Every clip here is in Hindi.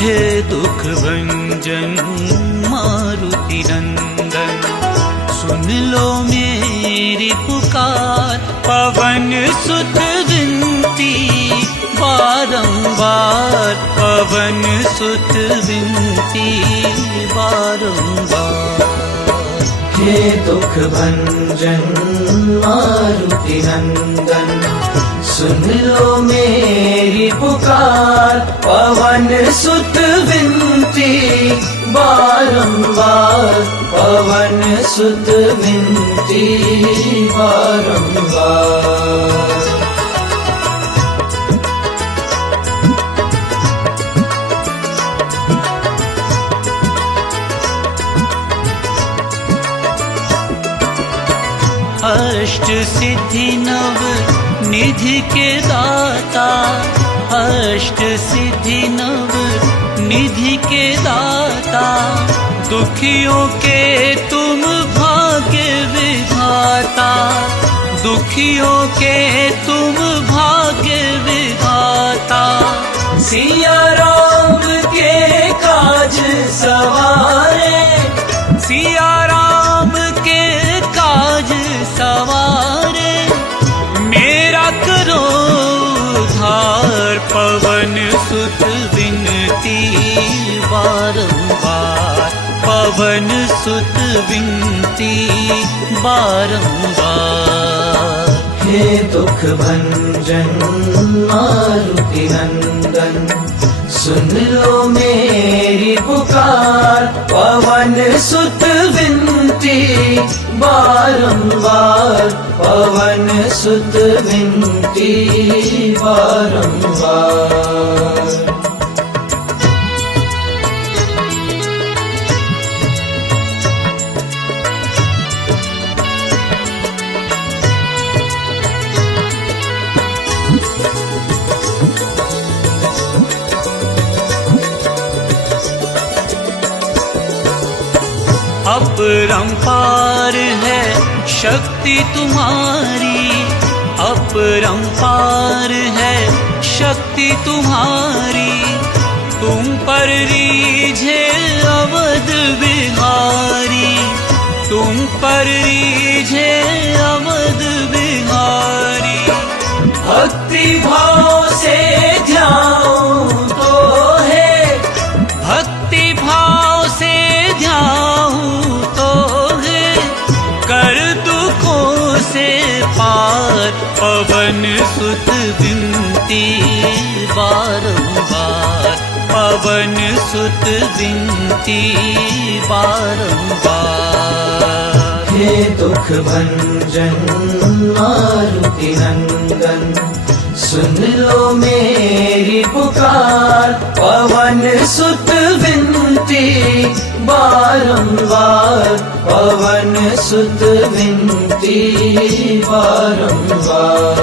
हे दुख भंजन मारुति नंदन, सुन लो मेरी पुकार। पवन सुत विनती बारंबार, पवन सुत विनती बारंबार। हे दुख भंजन मारुति नंदन, सुन लो मेरी पुकार। पवन सुत विनती बारंबार, पवन सुत विनती बारंबार। अष्ट सिद्धि नव निधि के दाता, अष्ट सिद्धि नव निधि के दाता। दुखियों के तुम भाग्य विधाता, दुखियों के तुम भाग्य विधाता। सिया राम के काज सवारे, सिया राम के काज सवारे। मेरा करो उद्धार, पवन सुत विनती बारंबार, पवन सुत विनती बारंबार। हे दुख भंजन मारुति नंदन, सुन लो मेरी पुकार। पवन सुत विनती बारंबार, पवन सुत विनती बारंबार। अपरंपार है शक्ति तुम्हारी, अपरंपार है शक्ति तुम्हारी। तुम पर रीझे अवध बिहारी, तुम पर रीझे अवध बिहारी। भक्ति भाव से ध्याऊं तो है, भक्ति भाव से ध्याऊं तो है। कर दुखों से पार, पवन सुत विनती बारंबार, पवन सुत विनती बारंबार। हे दुख भंजन मारुति नंदन, सुन लो मेरी पुकार। पवन सुत विनती बारंबार, पवन सुत विनती बारंबार।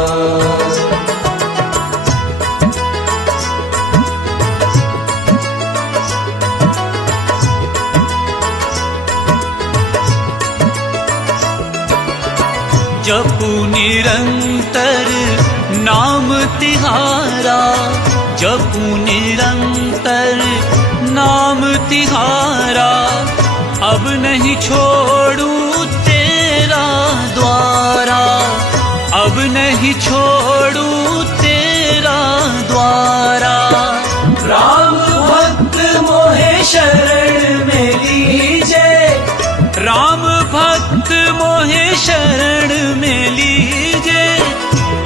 जपू निरंतर नाम तिहारा, जपू निरंतर नाम तिहारा। अब नहीं छोड़ू तेरा द्वारा, अब नहीं छोड़ू तेरा द्वारा। राम भक्त मोहे शरण में लीजे, राम भक्त मोहे शरण में लीजे।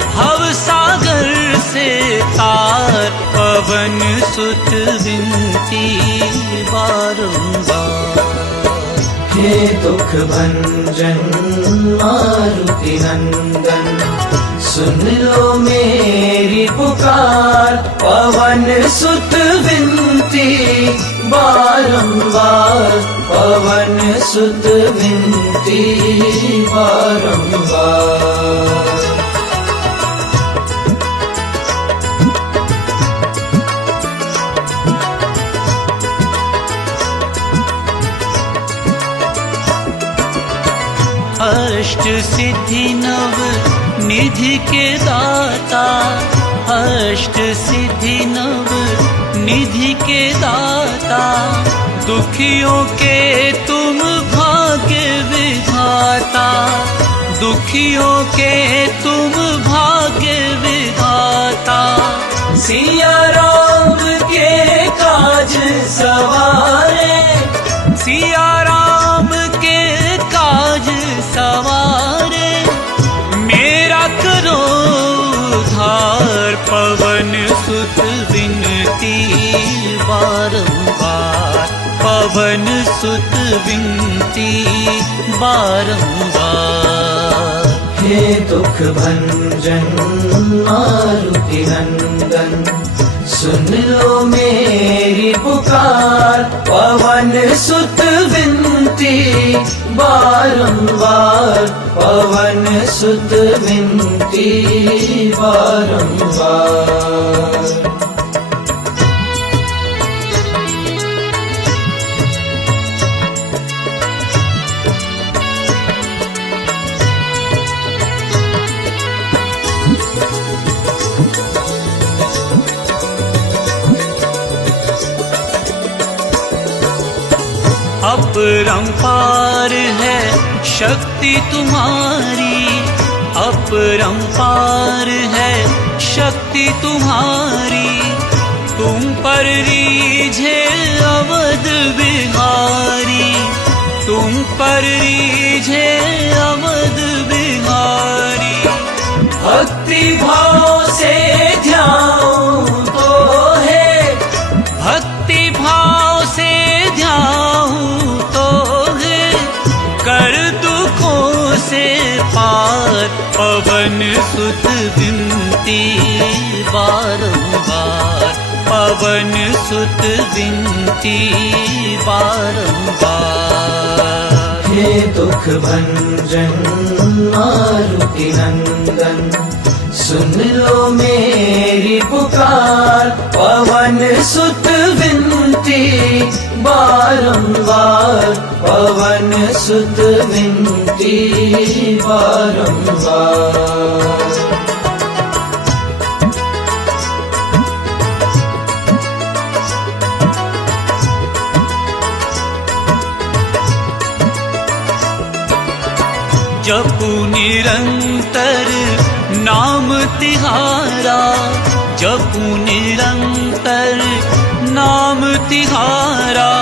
भव सागर से तार, पवन सुत विनती बारंबार। हे दुख भंजन मारुति नंदन, सुन लो मेरी पुकार। पवन सुत विनती बारंबार, पवन सुत विनती बारंबार। अष्ट सिद्धि नव निधि के दाता, अष्ट सिद्धि नव निधि के दाता, दुखियों के तुम भाग्य विधाता, दुखियों के तुम भाग्य विधाता। सिया राम के काज सवारे, सिया राम के काज सवारे, मेरा करो उद्धार, पवन सुत विनती बारंबार, पवन सुत विनती बारंबार। हे दुख भंजन मारुति नंदन, सुन लो मेरी पुकार, पवन सुत विनती बारंबार, पवन सुत विनती बारंबार। अपरंपार है शक्ति तुम्हारी, अपरंपार है शक्ति तुम्हारी, तुम पर रीझे अवध बिहारी, तुम पर रीझे अवध बिहारी। भक्ति भाव से ध्यान तो है, भक्ति भाव से ध्यान तो है, कर दुखों से पार, पवन सुत विनती बारंबार, पवन सुत विनती बारंबार। हे दुख भंजन मारुति नंदन, सुन लो मेरी पुकार, पवन सुत विनती बारंबार, पवन सुत विनती बारंबार। जपू निरंतर नाम तिहारा, जपू निरंतर नाम तिहारा,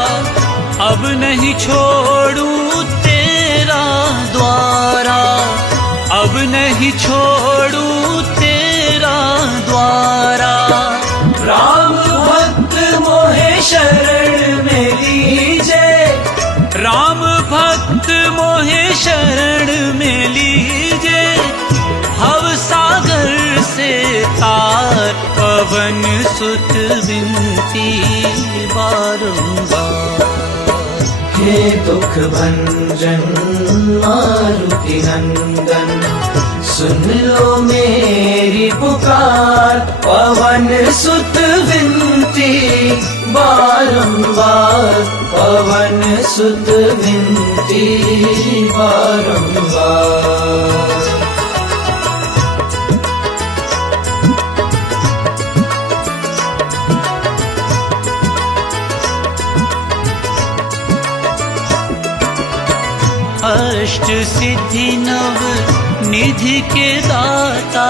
अब नहीं छोड़ूं तेरा द्वारा, अब नहीं छोड़ूं तेरा द्वारा। राम भक्त मोहे शरण में लीजे, राम भक्त मोहे शरण में लीजे, भव सागर से तार, पवन सुत विनती बारंबार। हे दुख भंजन मारुति नंदन, सुन लो मेरी पुकार, पवन सुत विनती बारंबार, पवन सुत विनती बारंबार। अष्ट सिद्धि नव निधि के दाता,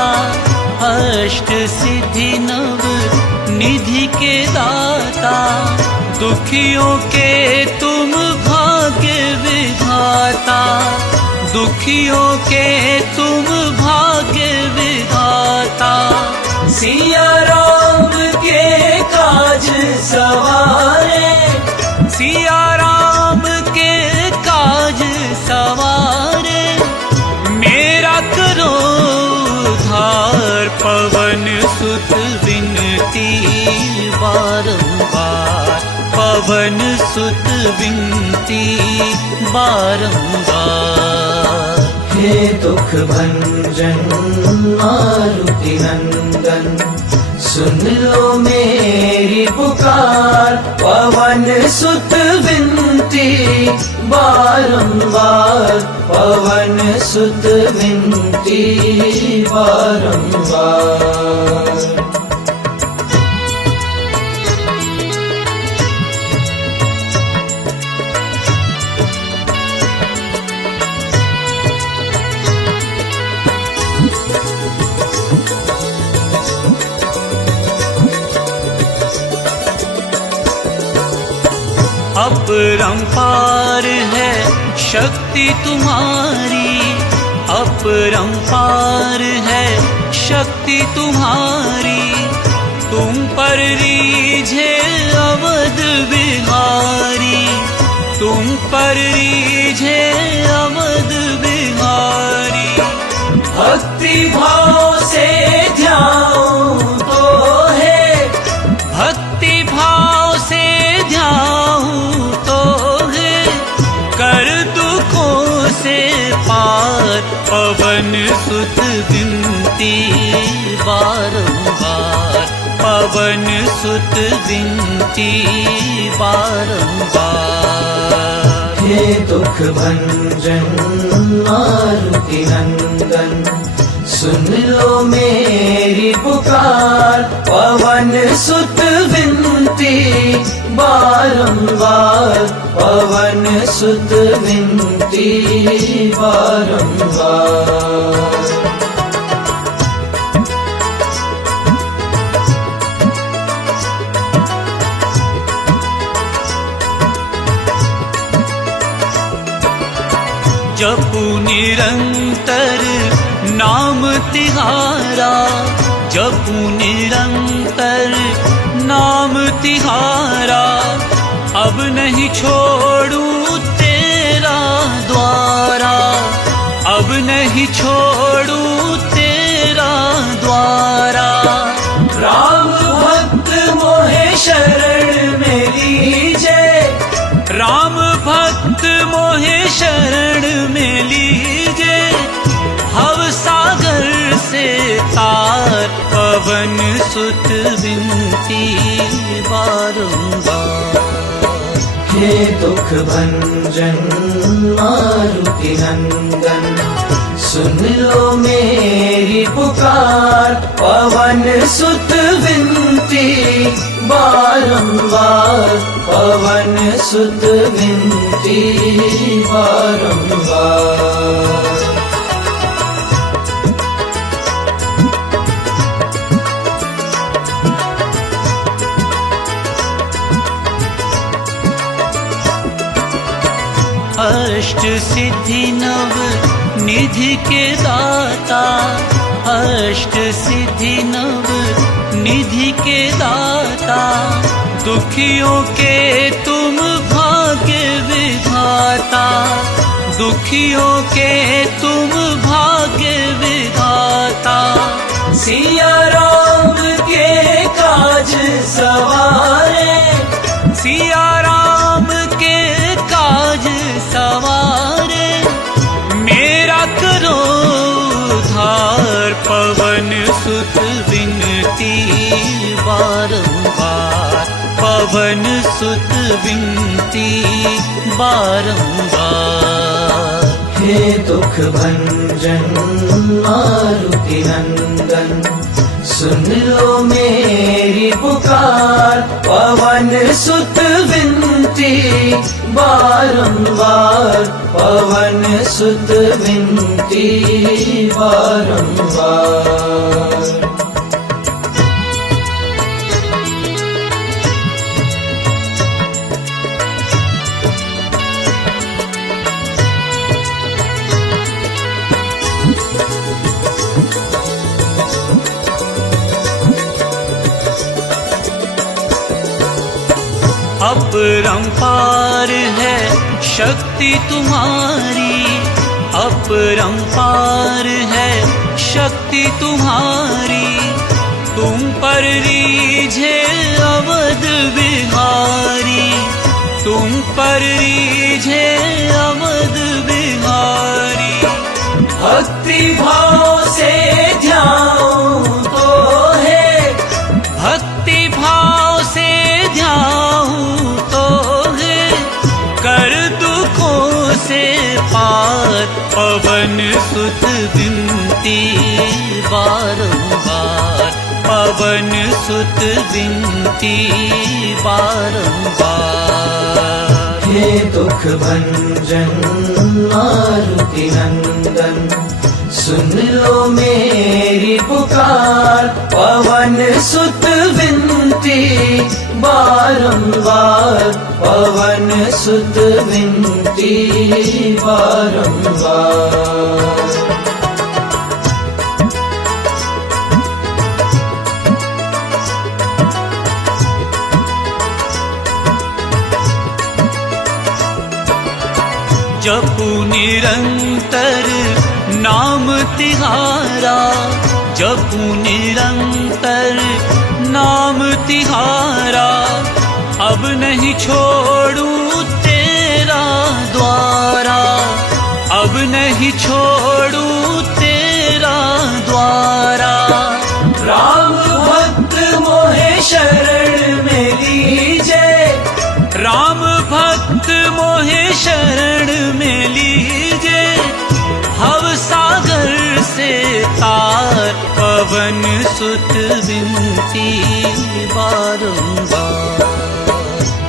अष्ट सिद्धि नव निधि के दाता, दुखियों के तुम भाग्य विधाता, दुखियों के तुम भाग्य विधाता। सिया राम के काज सवारे, सिया राम के काज सवारे, मेरा करो उद्धार, पवन सुत विनती बारंबार, पवन सुत विनती बारंबार। हे दुख भंजन मारुति नंदन, सुन लो मेरी पुकार, पवन सुत विनती बारंबार पवन सुत विनती बारंबार। अपरंपार है शक्ति तुम्हारी, अपरंपार है शक्ति तुम्हारी। तुम पर रीझे अवध बिहारी, तुम पर रीझे अवध बिहारी। भक्ति भाव से ध्याऊं तो है, भक्ति भाव से ध्याऊं तो है, कर दुखों से पार पवन सुत विनती बारंबार, पवन सुत विनती बारंबार। हे दुख भंजन मारुति नंदन, सुन लो मेरी पुकार, पवन सुत विनती बारंबार, पवन सुत विनती बारंबार। जपू निरंतर नाम तिहारा, जपू निरंतर नाम तिहारा। अब नहीं छोड़ूं तेरा द्वारा, अब नहीं छोड़ूं तेरा द्वारा। राम भक्त मोहे शरण में लीजे, राम भक्त मोहे शरण में लीजे। भव सागर से तार पवन सुत विनती बारंबार। हे दुख भंजन मारुति नंदन, सुन लो मेरी पुकार, पवन सुत विनती बारंबार, पवन सुत विनती बारंबार। अष्ट सिद्धि नव निधि के दाता, अष्ट सिद्धि नव निधि के दाता। दुखियों के तुम भाग्य विधाता, दुखियों के तुम भाग्य विधाता। सिया राम के काज सवारे, सिया राम के काज सवारे। मेरा करो उद्धार पवन सुत विनती बारंबार, पवन सुत विनती बारंबार। हे दुख भंजन मारुति नंदन, सुन लो मेरी पुकार, पवन सुत विनती बारंबार, पवन सुत विनती बारंबार। अपरंपार है शक्ति तुम्हारी, अपरंपार है शक्ति तुम्हारी। तुम पर रीझे अवध बिहारी, तुम पर रीझे अवध बिहारी। भक्ति भाव से ध्याऊं तो है, भक्ति भाव से ध्याऊं तो है, कर दुखों पवन सुत विनती बारंबार, पवन सुत विनती बारंबार। हे दुख भंजन मारुति नंदन, सुन लो मेरी पुकार, पवन सुत विनती बारंबार, पवन सुत विनती बारंबार। जपू निरंतर नाम तिहारा, जपू निरंतर नाम तिहारा, अब नहीं छोड़ू तेरा द्वारा, अब नहीं छोड़ू तेरा द्वारा। राम भक्त मोहे शरण में लीजे, राम भक्त मोहे शरण में लीजे, भव सागर से तार, पवन सुत विनती बारंबार।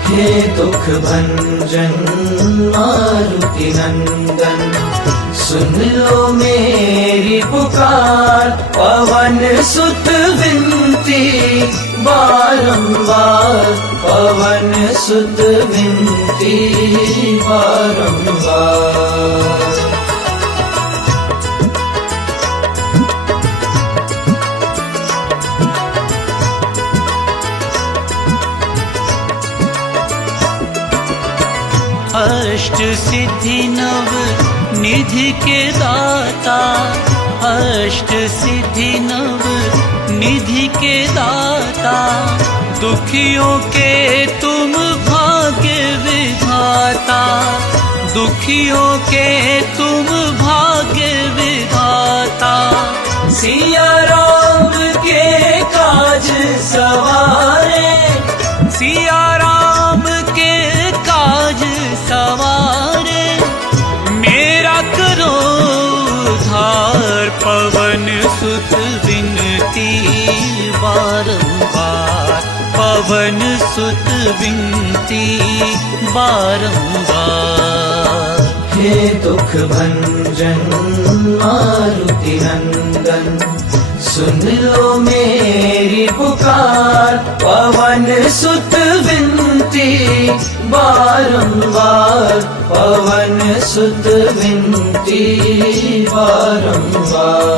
हे दुख भंजन मारुति नंदन, सुन लो मेरी पुकार, पवन सुत विनती बारंबार, पवन सुत विनती बारंबार। अष्ट सिद्धि नव निधि के दाता, अष्ट सिद्धि नव निधि के दाता, दुखियों के तुम भाग्य विधाता, दुखियों के तुम भाग्य विधाता। सिया राम के काज सवारे, सिया राम के काज सवारे, मेरा करो उद्धार, पवन सुत विनती बारंबार, पवन सुत विनती बारंबार। हे दुख भंजन मारुति नंदन, सुन लो मेरी पुकार, पवन सुत विनती बारंबार, पवन सुत विनती बारंबार।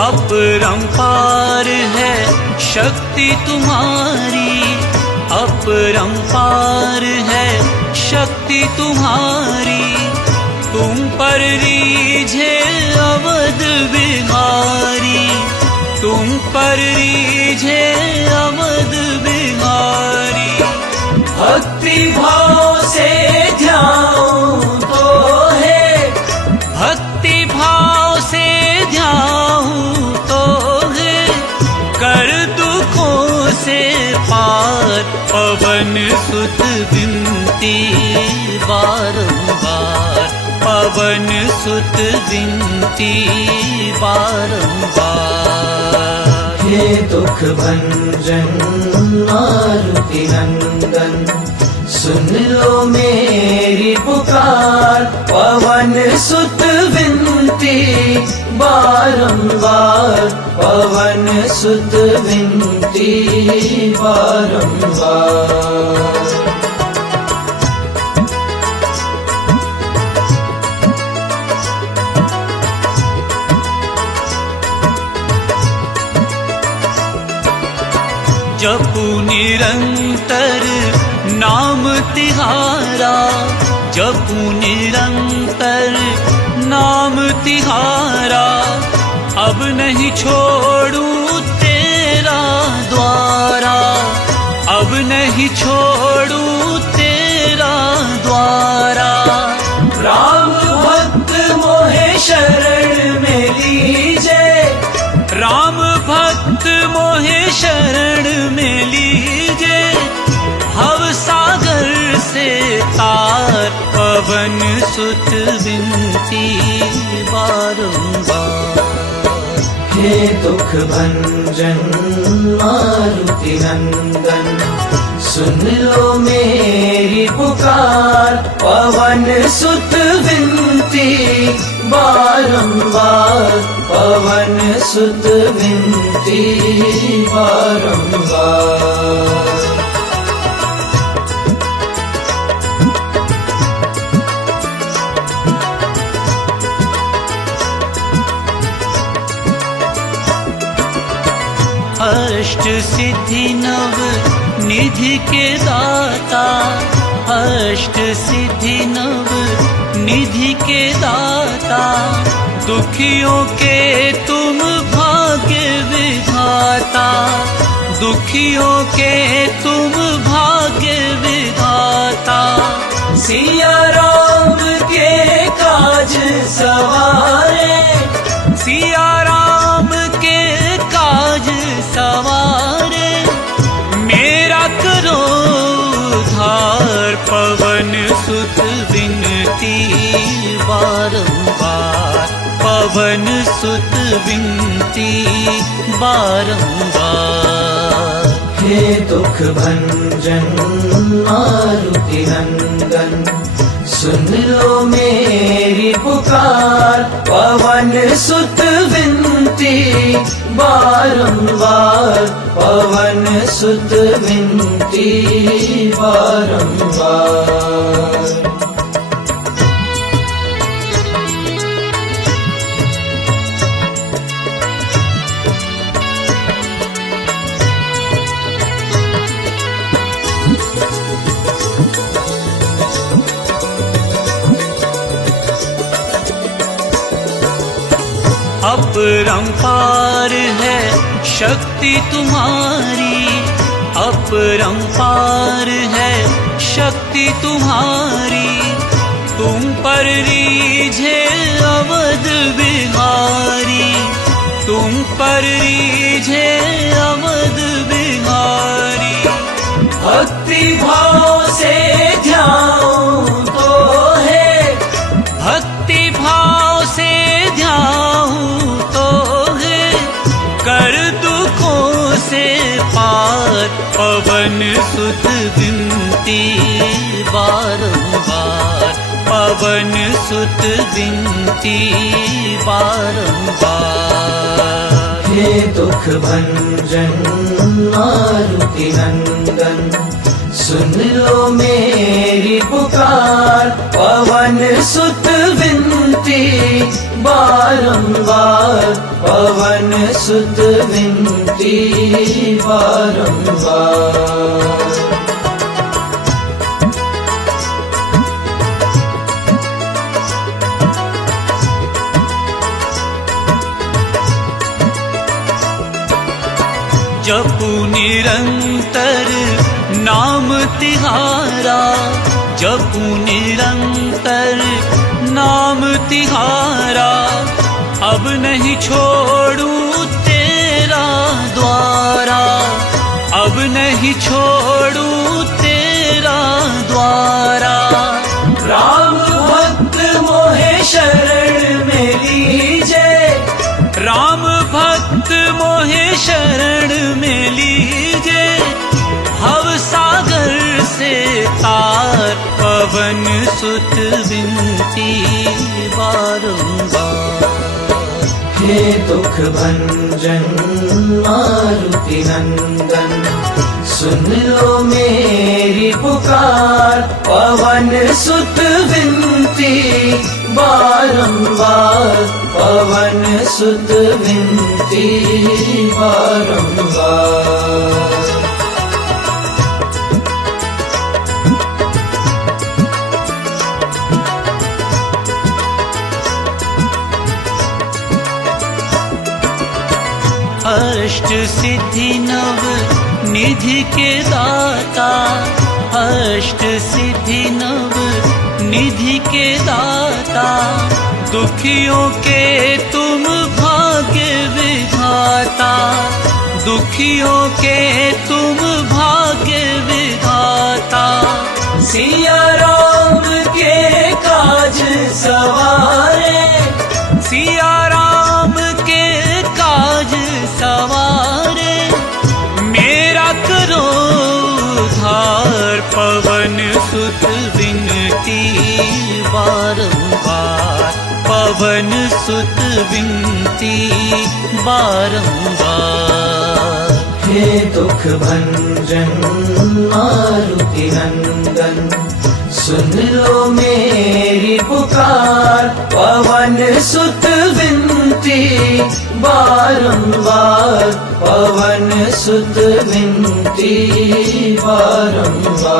अपरंपार है शक्ति तुम्हारी, अपरंपार है शक्ति तुम्हारी, तुम पर रीझे अवध बिहारी, तुम पर रीझे अवध बिहारी। भक्ति भाव से ध्याऊं तो है, भक्ति भाव से ध्याऊं तो है, कर दुखों से पार, पवन सुत विनती बारंबार, पवन सुत विनती बारंबार। हे दुख भंजन मारुति नंदन, सुन लो मेरी पुकार, पवन सुत विनती बारंबार, पवन सुत विनती बारंबार। जपू निरंतर नाम तिहारा, जपू निरंतर नाम तिहारा, अब नहीं छोड़ू तेरा द्वारा, अब नहीं छोड़ू तेरा मोहे शरण में लीजे, भव सागर से तार। पवन सुत विनती बारंबार। हे दुख भंजन मारुति नंदन, सुन लो मेरी पुकार। पवन सुत विनती बारंबार, पवन सुत विनती बारंबार। अष्ट सिद्धि नव निधि के दाता, अष्ट सिद्धि नव निधि के दाता। दुखियों के तुम भाग्य विधाता, दुखियों के तुम भाग्य विधाता। सिया राम के काज सवारे, सिया राम के काज सवारे। मेरा करो उद्धार, पवन सुत विनती बारंबार। पवन सुत विनती बारंबार। हे दुख भंजन मारुति नंदन, सुन लो मेरी पुकार। पवन सुत विनती बारंबार, पवन सुत विनती बारंबार। अपरंपार है शक्ति तुम्हारी, अपरंपार है शक्ति तुम्हारी। तुम पर रीझे अवध बिहारी, तुम पर रीझे अवध बिहारी। भक्ति भाव से ध्यान तो है, भक्ति भाव से ध्यान तो है। कर दुखों से पार, पवन सुत विनती बारंबार। पवन सुत विनती बारंबार। हे दुख भंजन मारुति नंदन, सुन लो मेरी पुकार। पवन सुत विनती बारंबार, पवन सुत विनती बारंबार। जपू निरंतर नाम तिहारा, जपू निरंतर नाम तिहारा। अब नहीं छोड़ू तेरा द्वारा, अब नहीं छोड़ू तेरा द्वारा। राम भक्त मोहे शरण में लीजे, राम भक्त मोहे शरण में लीजे। भव सागर से तार, पवन सुत विनती बारंबार। हे दुख भंजन मारुति नंदन, सुन लो मेरी पुकार। पवन सुत विनती बारंबार, पवन सुत विनती बारंबार। अष्ट सिद्धि नव निधि के दाता, अष्ट सिद्धि नव निधि के दाता। दुखियों के तुम भाग्य विधाता, दुखियों के तुम भाग्य विधाता। सिया राम के काज सवारे, सिया राम के काज सवारे, मेरा करो उद्धार। पवन सुत विनती बारंबार, पवन सुत विनती बारंबार। हे दुख भंजन मारुति नंदन, सुन लो मेरी पुकार। पवन सुत विनती बारंबार, पवन सुत विनती बारंबार।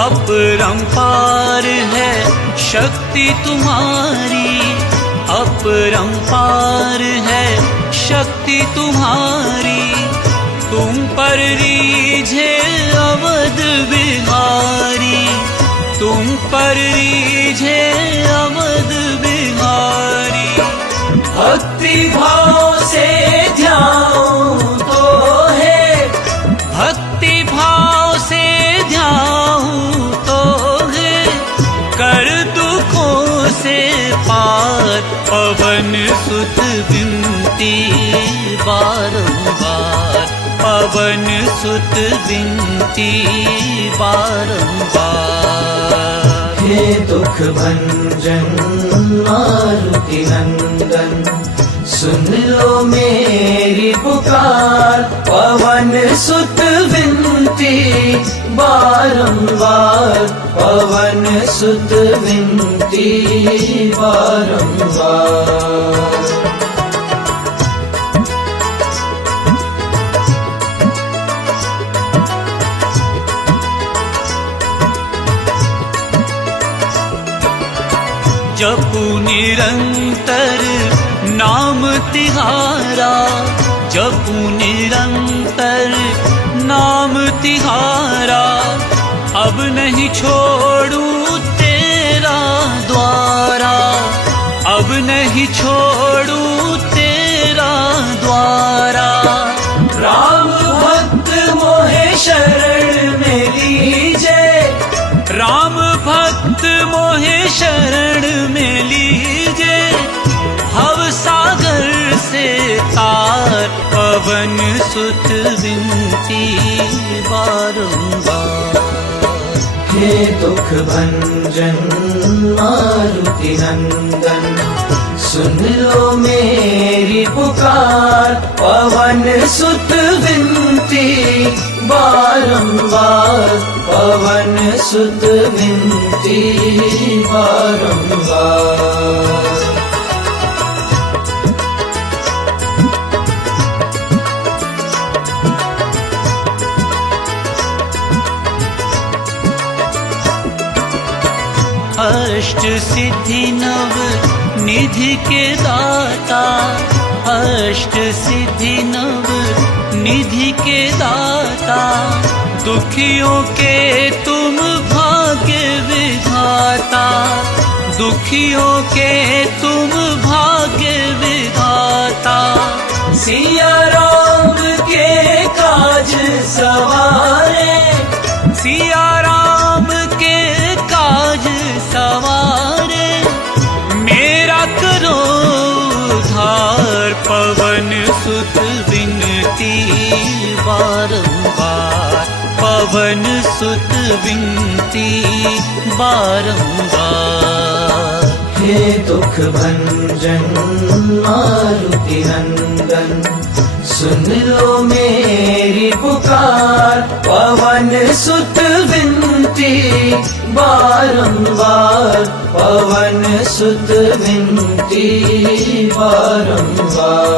अपरंपार है शक्ति तुम्हारी, अपरंपार है शक्ति तुम्हारी। तुम पर रीझे अवध बिहारी, तुम पर रीझे अवध बिहारी। भक्ति भाव से ध्यान तो है, भक्ति भाव से ध्यान तो है, कर दुखों से पार। पवन सुत विनती बारंबार, पवन सुत विनती बारंबार। हे दुख भंजन मारुति नंदन, सुन लो मेरी पुकार। पवन सुत विनती बारंबार, पवन सुत विनती बारंबार। जपू निरंतर नाम तिहारा, जपू निरंतर नाम तिहारा। अब नहीं छोड़ू तेरा द्वारा, अब नहीं छोड़ू तेरा द्वारा। राम भक्त मोहे शरण में लीजे, राम भक्त मोहे शरण में लीजे। भव सागर से तार, पवन सुत विनती बारंबार। हे दुख भंजन मारुति नंदन, सुन लो मेरी पुकार। पवन सुत विनती बारंबार, पवन सुत विनती बारंबार। अष्ट सिद्धि नव निधि के दाता, अष्ट सिद्धि नव निधि के दाता। दुखियों के तुम भाग्य विधाता, दुखियों के तुम भाग्य विधाता। सिया राम के काज सवारे, सिया राम के काज सवारे, मेरा करो उद्धार। पवन सुत विनती बारंबार, पवन सुत विनती बारंबार। हे दुख भंजन मारुति नंदन, सुन लो मेरी पुकार। पवन सुत विनती बारंबार, पवन सुत विनती बारंबार।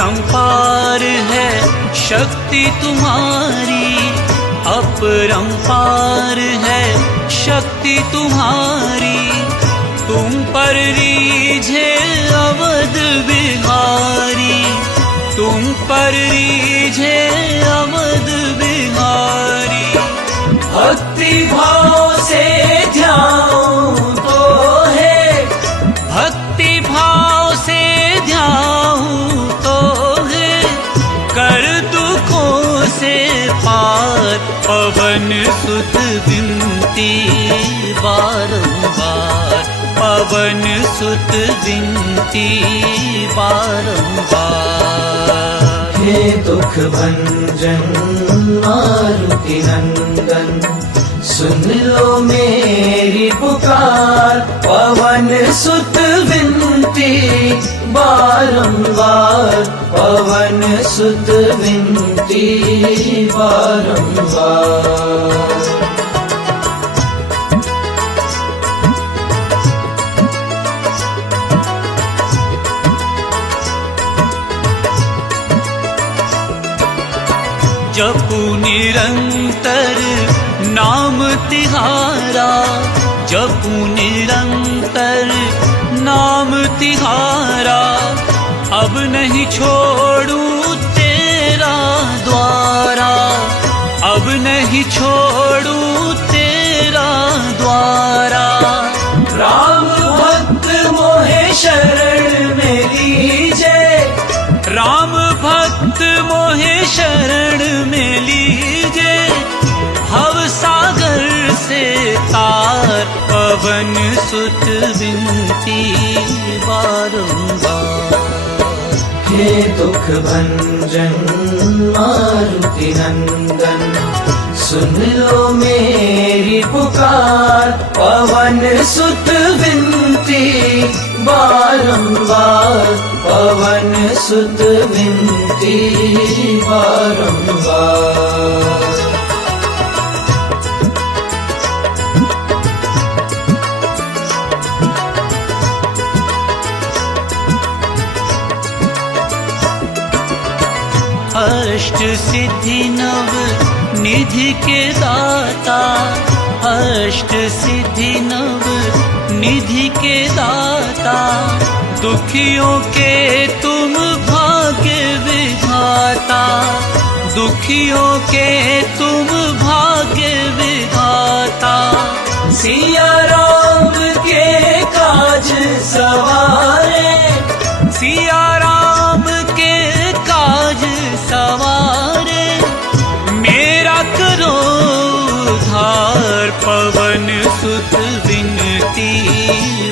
अपरंपार है शक्ति तुम्हारी, अपरंपार है शक्ति तुम्हारी। तुम पर रीझे अवध बिहारी, तुम पर रीझे अवध बिहारी। भक्ति भाव से ध्याऊं तो है, भक्ति भाव से ध्याऊं तो है, कर दुखों से पार। पवन सुत विनती बारंबार, पवन सुत विनती बारंबार। हे दुख भंजन मारुति नंदन, सुन लो मेरी पुकार। पवन सुत विनती बारंबार, पवन सुत विनती बारंबार। जपू निरंतर नाम तिहारा, जपू निरंतर नाम तिहारा। अब नहीं छोड़ूं तेरा द्वारा, अब नहीं छोड़ूं तेरा द्वारा। राम भक्त मोहे शरण में लीजे, राम भक्त मोहे शरण में लीजे। भव सागर से तार, पवन सुत विनती बारंबार। हे दुख भंजन मारुति नंदन, सुन लो मेरी पुकार। पवन सुत विनती बारंबार, पवन सुत विनती बारंबार। अष्ट सिद्धि नव निधि के दाता, अष्ट सिद्धि नव निधि के दाता। दुखियों के तुम भाग्य विधाता, दुखियों के तुम भाग्य विधाता। सिया राम के काज सवारे, सिया राम के काज सवारे। मेरा करो उद्धार, पवन सुत विनती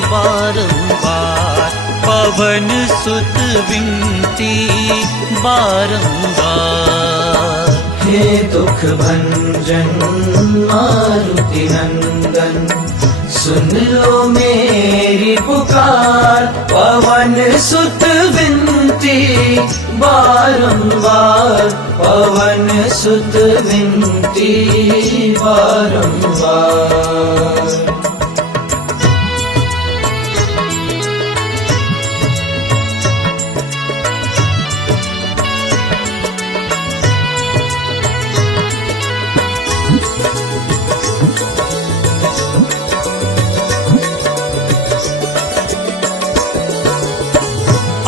बारंबार, पवन सुत विनती बारंबार। हे दुख भंजन मारुति नंदन, सुन लो मेरी पुकार। पवन सुत विनती बारंबार, पवन सुत विनती बारंबार।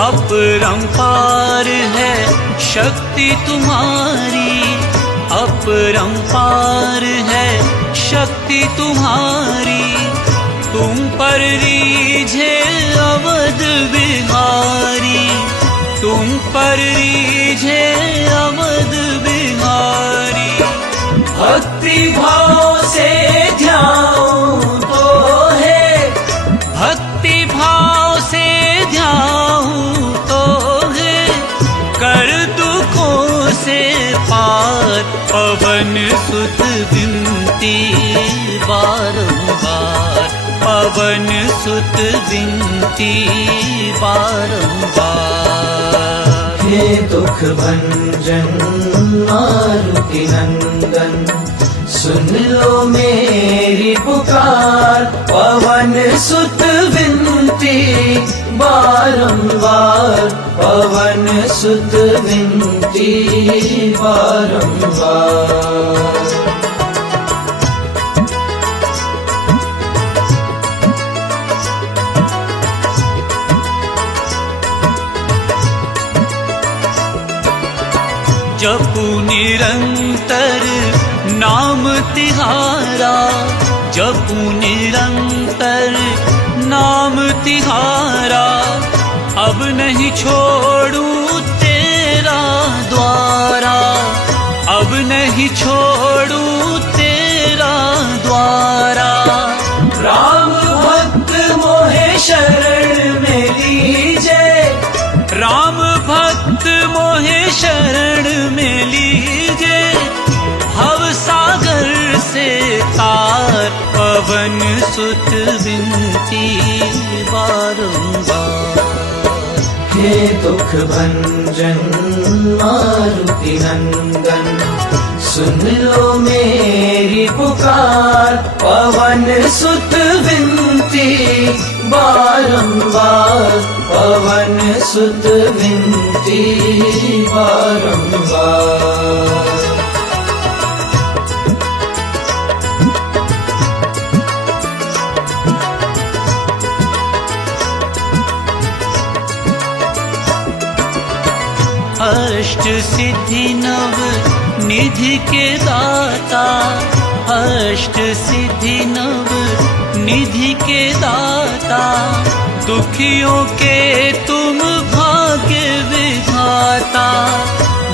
अपरंपार है शक्ति तुम्हारी, अपरंपार है शक्ति तुम्हारी। तुम पर रीझे अवध बिहारी, तुम पर रीझे अवध बिहारी। भक्ति भाव से ध्याऊं तो है, भक्ति भाव से ध्याऊं तो है, कर दुखों से पार। पवन सुत विनती बारंबार, पवन सुत विनती बारंबार। हे दुख भंजन मारुति नंदन, सुन लो मेरी पुकार। पवन सुत विनती बारंबार, पवन सुत विनती बारंबार। जपू निरंतर नाम तिहारा, जपू निरंतर नाम तिहारा। अब नहीं छोड़ू तेरा द्वारा, अब नहीं छोड़ू तेरा द्वारा। राम भक्त मोहे शरण में लीजे, राम भक्त मोहे शरण में लीजे। भव सागर से तार, पवन सुत विनती बारंबार। हे दुख भंजन मारुति नंदन, सुन लो मेरी पुकार। पवन सुत विनती बारंबार, पवन सुत विनती बारंबार। अष्ट सिद्धि नव निधि के दाता, अष्ट सिद्धि नव निधि के दाता। दुखियों के तुम भाग्य विधाता,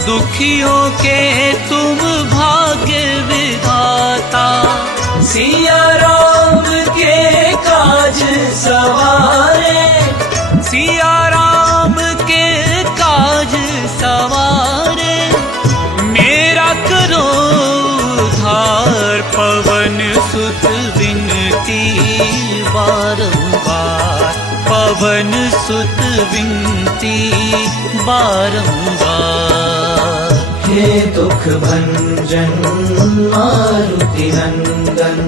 दुखियों के तुम भाग्य विधाता। सिया राम के काज सवारे, सिया राम के काज सवारे। मेरा करो उद्धार, पवन सुत विनती बारंबार, पवन सुत विनती बारंबार। हे दुख भंजन मारुति नंदन,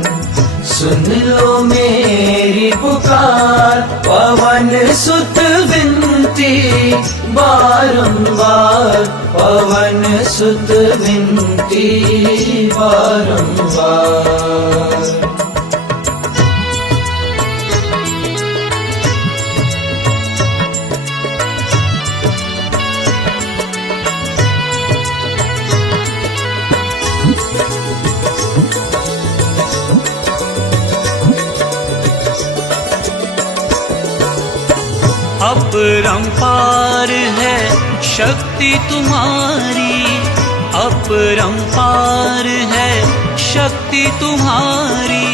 सुन लो मेरी पुकार। पवन सुत विनती बारंबार, पवन सुत विनती बारंबार। अपरंपार है शक्ति तुम्हारी, अपरंपार है शक्ति तुम्हारी।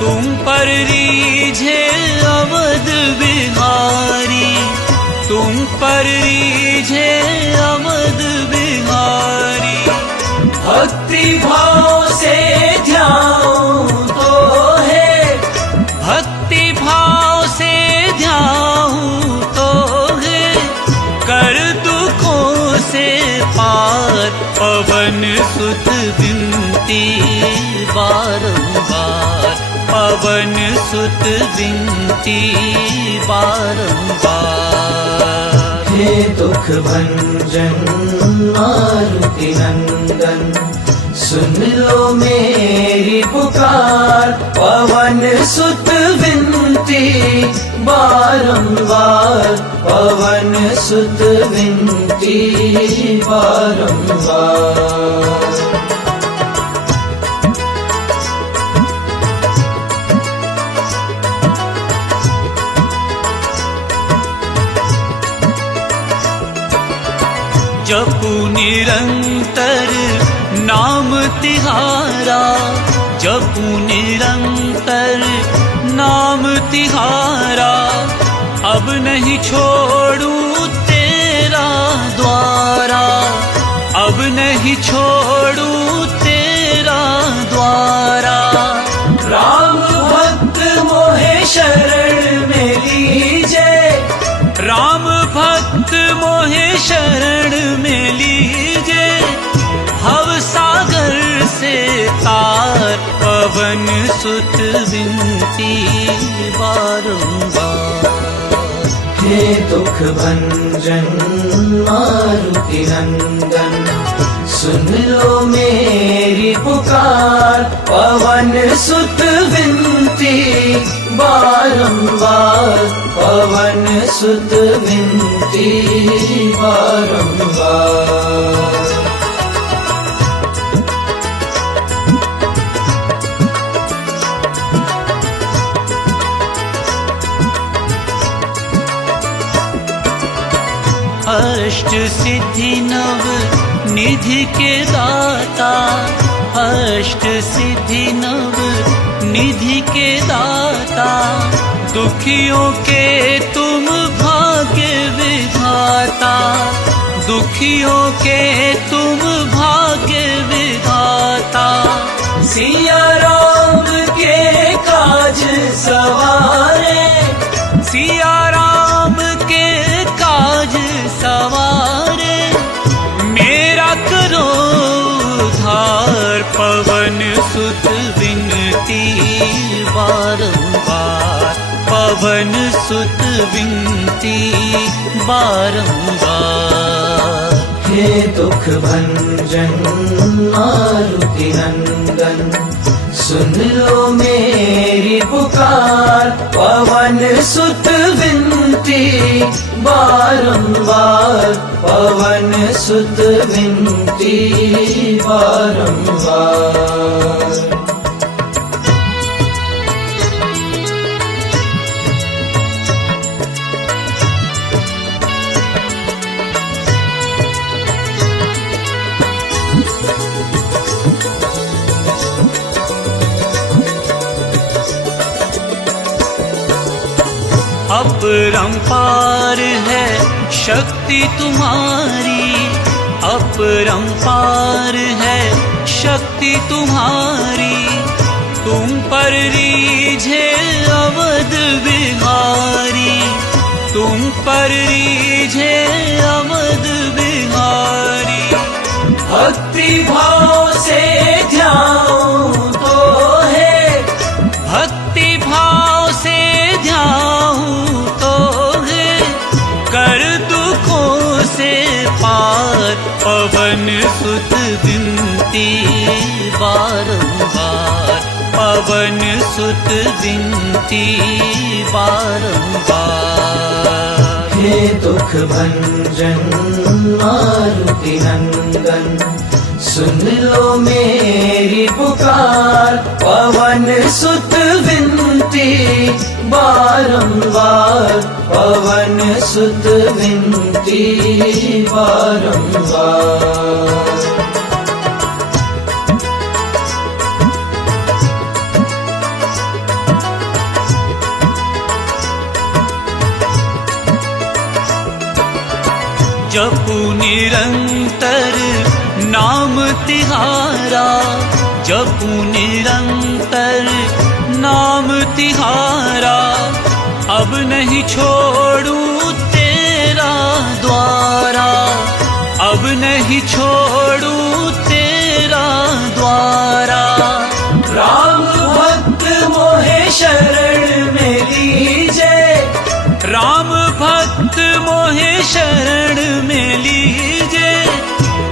तुम पर रीझे अवध बिहारी, तुम पर रीझे अवध बिहारी। भक्ति भाव से ध्याऊं तो है, भक्ति भाव से ध्याऊं तो है। कर दुखों से पार, पवन सुत विनती बारंबार, पवन सुत विनती बारंबार। हे दुख भंजन मारुति नंदन, सुन लो मेरी पुकार। पवन सुत विनती बारंबार, पवन सुत विनती बारंबार। जपू निरंतर नाम तिहारा, जपू निरंतर नाम तिहारा। अब नहीं छोड़ू तेरा द्वारा, अब नहीं छोड़ू तेरा द्वारा। राम भक्त मोहे शरण में लीजे, राम भक्त मोहे शरण पवन सुत विनती बारंबार। हे दुख भंजन मारुति नंदन, सुन लो मेरी पुकार, पवन सुत विनती बारंबार, पवन सुत विनती बारंबार। अष्ट सिद्धि नव निधि के दाता, अष्ट सिद्धि नव निधि के दाता, दुखियों के तुम भाग्य विधाता, दुखियों के तुम भाग्य विधाता। सिया राम के काज सवारे, सिया राम के काज सवारे, मेरा करो उद्धार, पवन सुत विनती बारंबार, पवन सुत विनती बारंबार। हे दुख भंजन मारुति नंदन, सुन लो मेरी पुकार, पवन सुत विनती बारंबार, पवन सुत विनती बारंबार। अपरंपार है शक्ति तुम्हारी, अपरंपार है शक्ति तुम्हारी, तुम पर रीझे अवध बिहारी, तुम पर रीझे अवध बिहारी। भक्ति भाव से ध्याऊं तो है, भक्ति भाव से ध्याऊं तो है, कर दुखों से पार, पवन सुत विनती बारंबार, पवन सुत विनती बारंबार। हे दुख भंजन मारुति नंदन, सुन लो मेरी पुकार, पवन सुत विनती बारंबार, पवन सुत विनती बारंबार। जपू निरंतर नाम तिहारा, जपू निरंतर नाम तिहारा, अब नहीं छोड़ूं तेरा द्वारा, अब नहीं छोड़ूं तेरा द्वारा। राम भक्त मोहे शरण में लीजे, राम भक्त मोहे शरण में लीजे,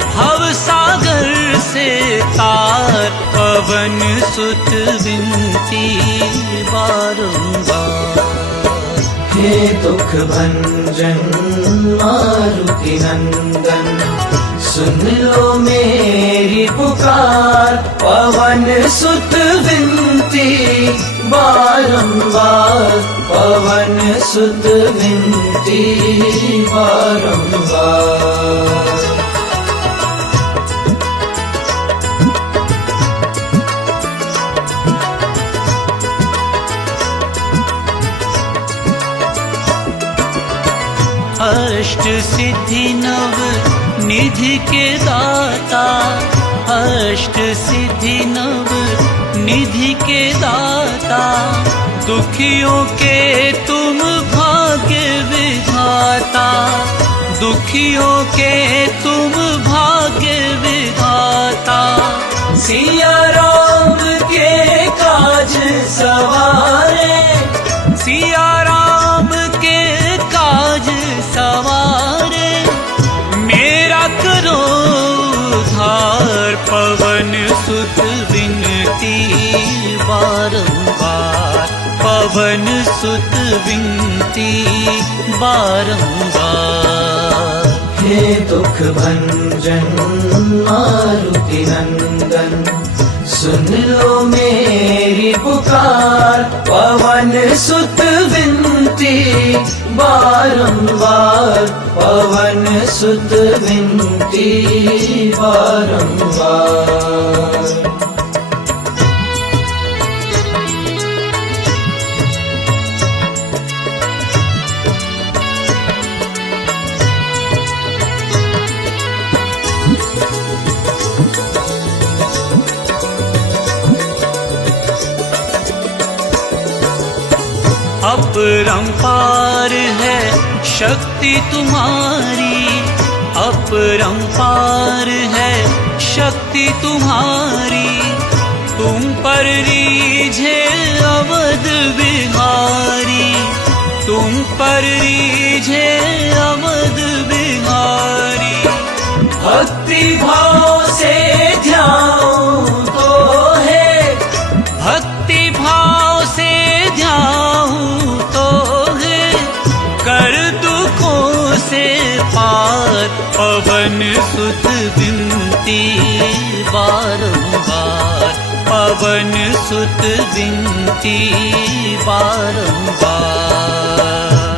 भव सागर से तार, पवन सुत विनती बारंबार। हे दुख भंजन मारुति नंदन, सुन लो मेरी पुकार, पवन सुत विनती बारंबार, पवन सुत विनती बारंबार। अष्ट सिद्धि नव निधि के दाता, अष्ट सिद्धि नव निधि के दाता, दुखियों के तुम भाग्य विधाता, दुखियों के तुम भाग्य विधाता। सिया राम के अपरंपार पवन सुत विनती बारंबार, पवन सुत विनती बारंबार। हे दुख भंजन मारुति नंदन, सुन लो मेरी पुकार, पवन सुत विनती बारंबार, पवन सुत विनती बारंबार। अपरंपार है शक्ति तुम्हारी, अपरंपार है शक्ति तुम्हारी, तुम पर रीझे अवध बिहारी, तुम पर रीझे अवध बिहारी। भक्ति भाव से ध्यान तो है, भक्ति भाव से ध्यान तो है, कर दुखों से पार, पवन सुत विनती बारंबार, पवन सुत विनती बारंबार।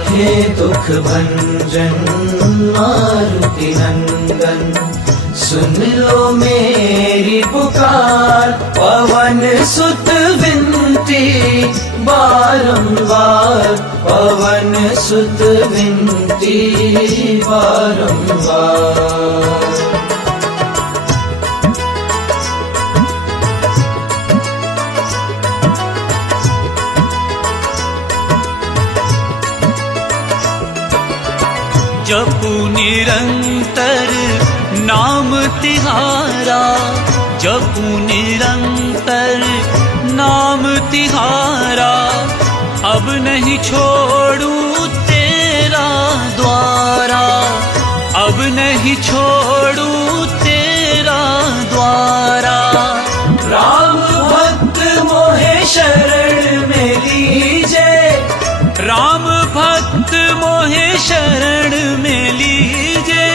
हे दुख भंजन मारुति नंदन, सुन लो मेरी पुकार, पवन सुत विनती बारंबार, पवन सुत विनती बारंबार। जपू निरंतर नाम तिहारा, जपू निरंतर नाम तिहारा, अब नहीं छोड़ू तेरा द्वारा, अब नहीं छोड़ू तेरा द्वारा। राम भक्त मोहे शरण में लीजे, राम भक्त मोहे शरण में लीजे,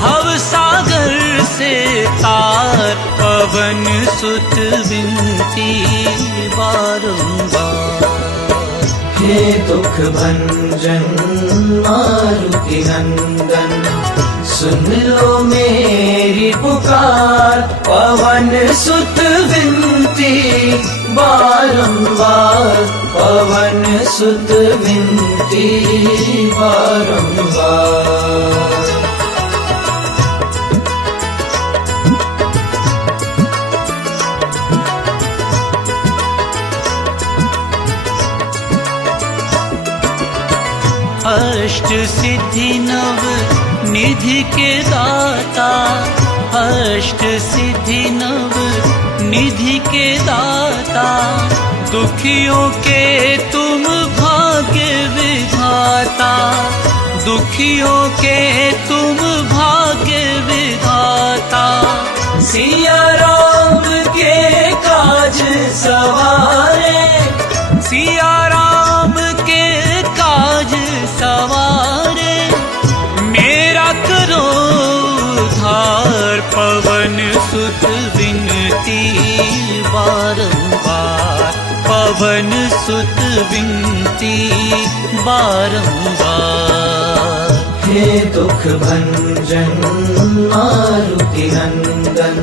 भव सागर से तार, पवन सुत विनती बारंबार। हे दुख भंजन मारुति नंदन, सुन लो मेरी पुकार, पवन सुत विनती बारंबार, पवन सुत विनती बारंबार। अष्ट सिद्धि नव निधि के दाता, अष्ट सिद्धि नव निधि के दाता, दुखियों के तुम भाग्य विधाता, दुखियों के तुम भाग्य विधाता। सिया राम के काज सवारे, सिया राम के काज सवारे, मेरा करो उद्धार, पवन सुत विनती बारंबार, पवन सुत विनती बारंबार। हे दुख भंजन मारुति नंदन,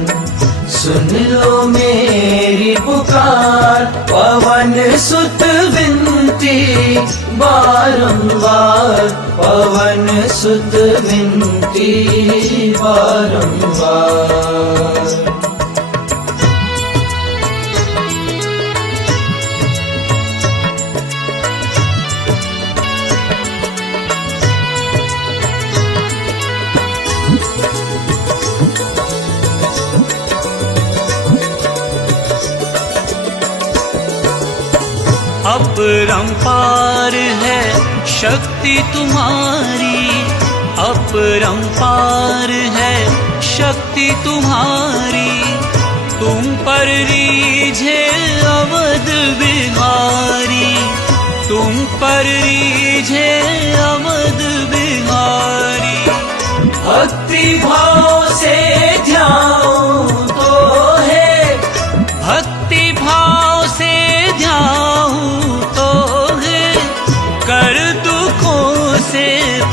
सुन लो मेरी पुकार, पवन सुत विनती बारंबार, पवन सुत विनती बारंबार। अपरंपार है शक्ति तुम्हारी, अपरंपार है शक्ति तुम्हारी, तुम पर रीझे अवध बिहारी, तुम पर रीझे अवध बिहारी। भक्ति भाव से ध्याऊं तो है, भक्ति भाव से ध्याऊं तो है, कर दुखों से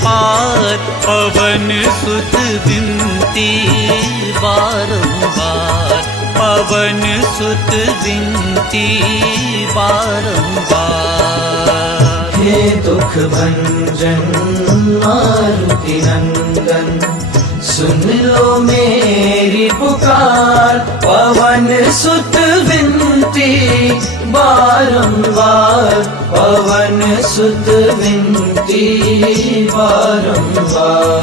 पार पवन सुत विनती बारंबार, पवन सुत विनती बारंबार। हे दुख भंजन मारुति नंदन, सुन लो मेरी पुकार, पवन सुत विनती बारंबार, पवन सुत विनती बारंबार।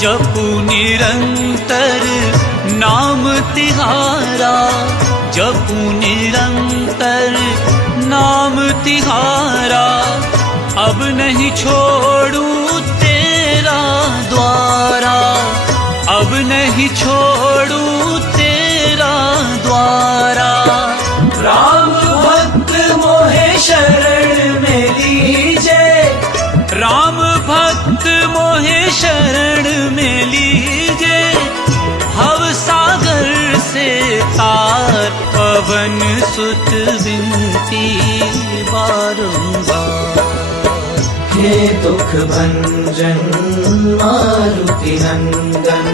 जपू निरंतर नाम तिहारा, जपू निरंतर नाम तिहारा, अब नहीं छोड़ूं तेरा द्वारा, अब नहीं छोड़ूं तेरा द्वारा। राम भक्त मोहे शरण में लीजे, राम भक्त मोहे शरण में लीजे, भव सागर से तार पवन सुत विनती बारंबार। हे दुख भंजन मारुति नंदन,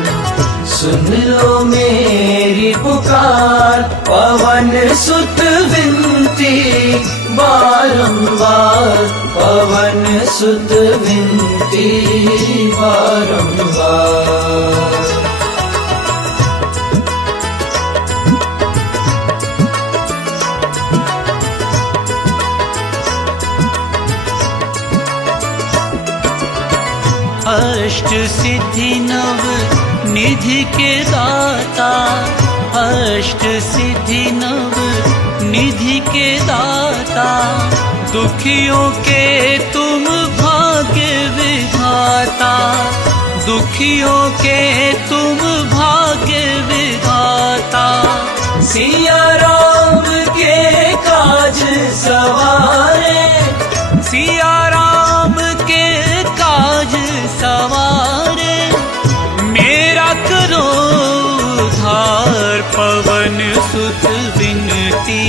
सुन लो मेरी पुकार, पवन सुत विनती बारंबार, पवन सुत विनती बारंबार। अष्ट सिद्धि नव निधि के दाता, अष्ट सिद्धि नव निधि के दाता, दुखियों के तुम भाग्य विधाता, दुखियों के तुम भाग्य विधाता। सिया राम के काज सवारे, सिया राम के काज सवारे, मेरा करो उद्धार पवन सुत विनती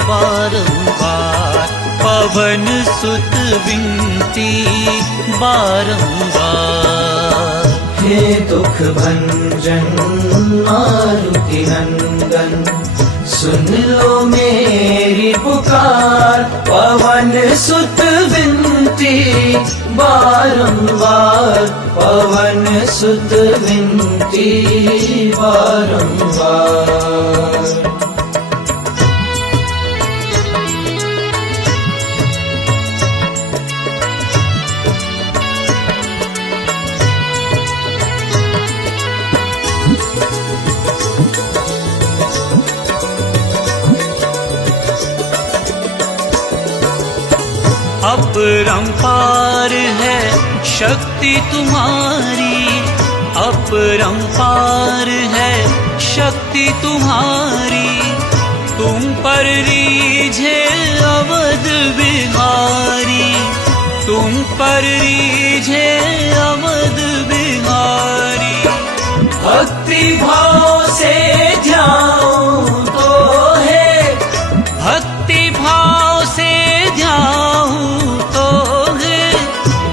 बारंबार, पवन सुत विनती बारंबार। हे दुख भंजन मारुति नंदन, सुन लो मेरी पुकार, पवन सुत विनती बारंबार, पवन सुत विनती बारंबार। अपरंपार है शक्ति तुम्हारी, अपरंपार है शक्ति तुम्हारी, तुम पर रीझे अवध बिहारी, तुम पर रीझे अवध बिहारी। भक्ति भाव से ध्याऊं तो है, भक्ति भाव से ध्याऊं तो है,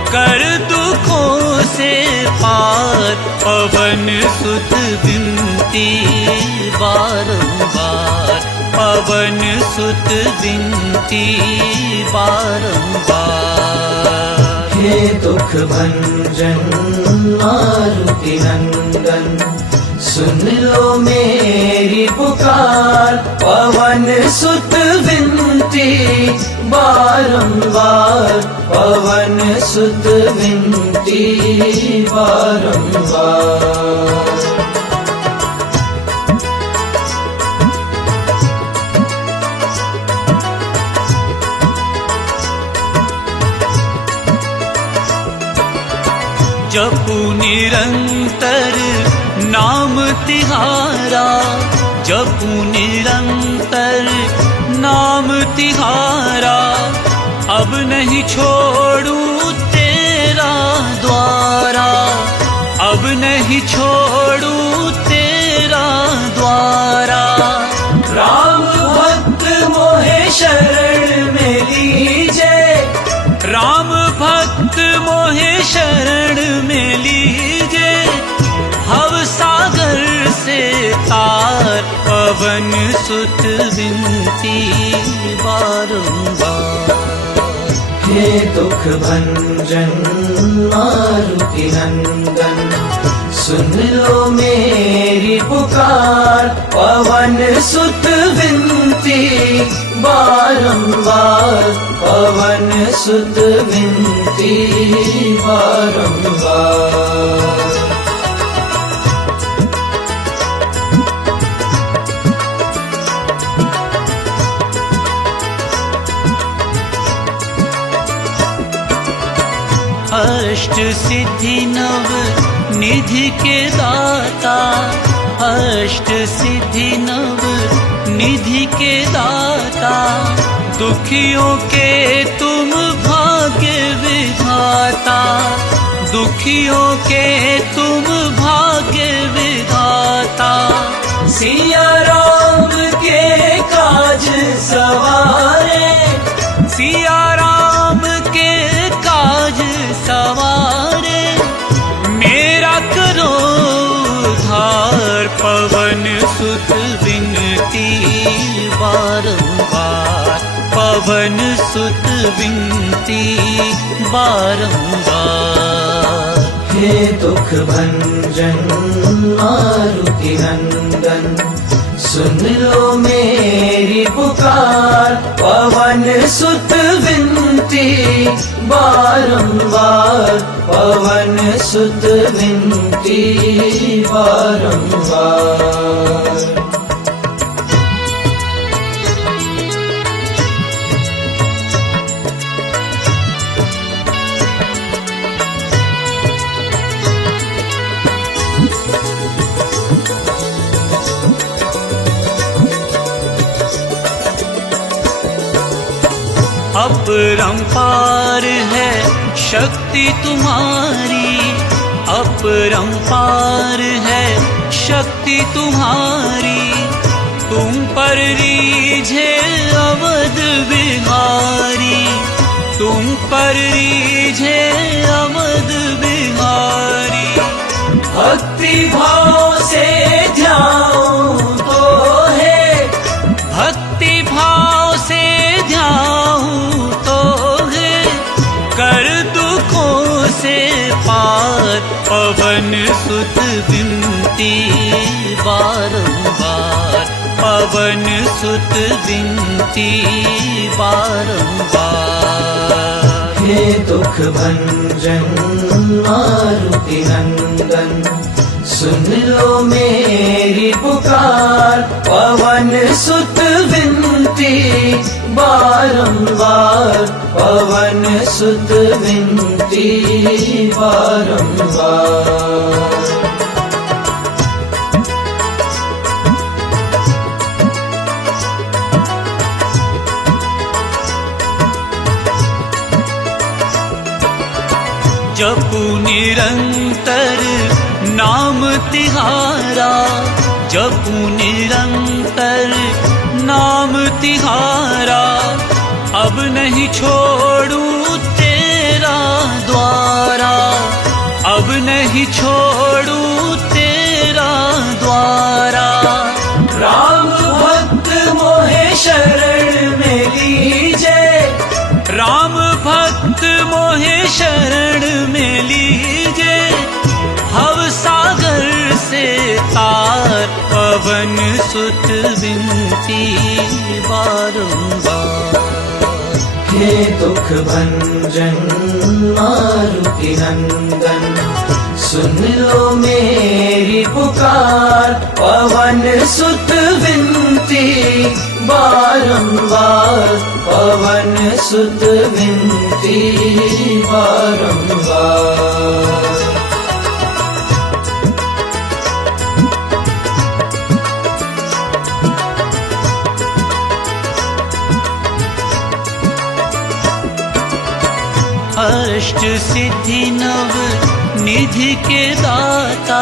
कर दुखों से पार पवन सुत विनती बारंबार, पवन सुत विनती बारंबार। हे दुख भंजन मारुति नंदन, सुन लो मेरी पुकार, पवन सुत विनती बारंबार, पवन सुत विनती बारंबार। जपू निरंतर नाम तिहारा, जपू निरंतर नाम तिहारा। अब नहीं छोड़ू तेरा द्वारा, अब नहीं छोड़ू तेरा द्वारा। राम भक्त मोहे शरण में लीजे, राम भक्त मोहे शरण में लीजे। भव सागर से तार पवन सुत विनती बारंबार। हे दुख भंजन मारुति नंदन, सुन लो मेरी पुकार। पवन सुत विनती बारंबार, पवन सुत विनती बारंबार। अष्ट सिद्धि नव निधि के दाता, अष्ट सिद्धि नव निधि के दाता। दुखियों के तुम भाग्य विधाता, दुखियों के तुम भाग्य विधाता। सिया राम के काज सवारे, सिया राम के काज सवारे। मेरा करो उद्धार, पवन सुत विनती बारंबार, पवन सुत विनती बारंबार। हे दुख भंजन मारुति नंदन, सुन लो मेरी पुकार। पवन सुत विनती बारंबार, पवन सुत विनती बारंबार। अपरंपार है शक्ति तुम्हारी, अपरंपार है शक्ति तुम्हारी। तुम पर रीझे अवध बिहारी, तुम पर रीझे अवध बिहारी। भक्ति भाव से ध्याऊं तो है, भक्ति भाव से ध्याऊं तो है। कर दुखों से पार, पवन सुत विनती बारंबार, पवन सुत विनती बारंबार। हे दुख भंजन मारुति नंदन, सुन लो मेरी पुकार। पवन सुत विनती बारंबार, पवन सुत विनती बारंबार। जपू निरंतर नाम तिहारा, जपू निरंतर नाम तिहारा। अब नहीं छोड़ू तेरा द्वारा, अब नहीं छोड़ू तेरा द्वारा। राम भक्त मोहे शरण में लीजे, राम भक्त मोहे शरण में लीजे। भव सागर से तार, पवन सुत विनती बारंबार। हे दुख भंजन मारुति नंदन, सुन लो मेरी पुकार। पवन सुत विनती बारंबार, पवन सुत विनती बारंबार। अष्ट सिद्धि नव निधि के दाता,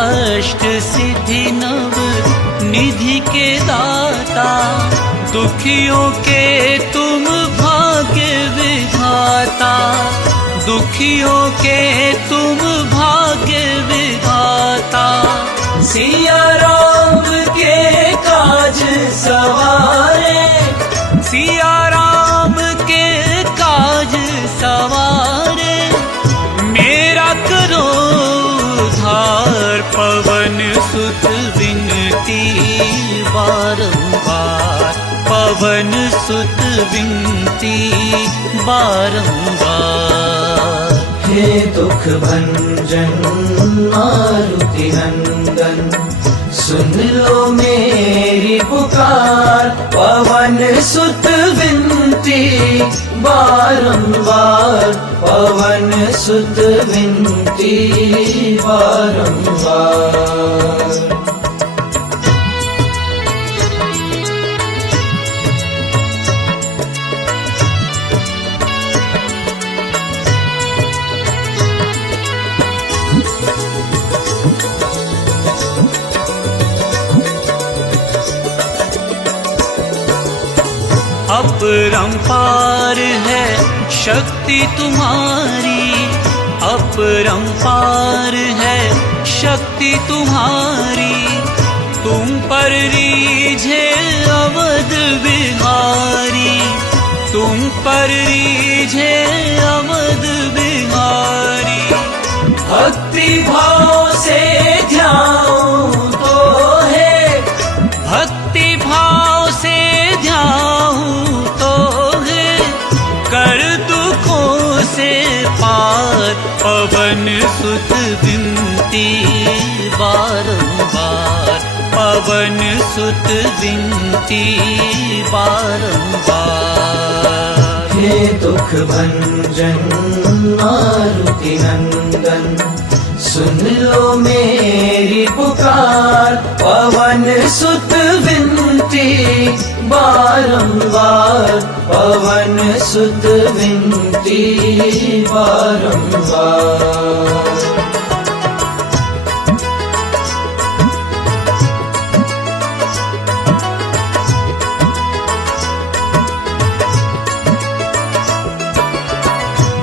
अष्ट सिद्धि नव निधि के दाता, दुखियों के तुम भाग्य विधाता, दुखियों के तुम भाग्य विधाता। सिया राम के काज सवारे, सिया राम के काज सवारे, मेरा करो उद्धार। पवन सुत विनती बारंबार, पवन सुत विनती बारंबार। हे दुख भंजन मारुति नंदन, सुन लो मेरी पुकार। पवन सुत विनती बारंबार, पवन सुत विनती बारंबार। अपरंपार है शक्ति तुम्हारी, अपरंपार है शक्ति तुम्हारी। तुम पर रीझे अवध बिहारी, तुम पर रीझे अवध बिहारी। भक्ति भाव से ध्याऊं तो है, भक्ति भाव से ध्याऊं तो है, कर दुखों से पार। पवन सुत विनती बारंबार, पवन सुत विनती बारंबार। हे दुख भंजन मारुति नंदन, सुन लो मेरी पुकार। पवन सुत विनती बारंबार, पवन सुत विनती बारंबार।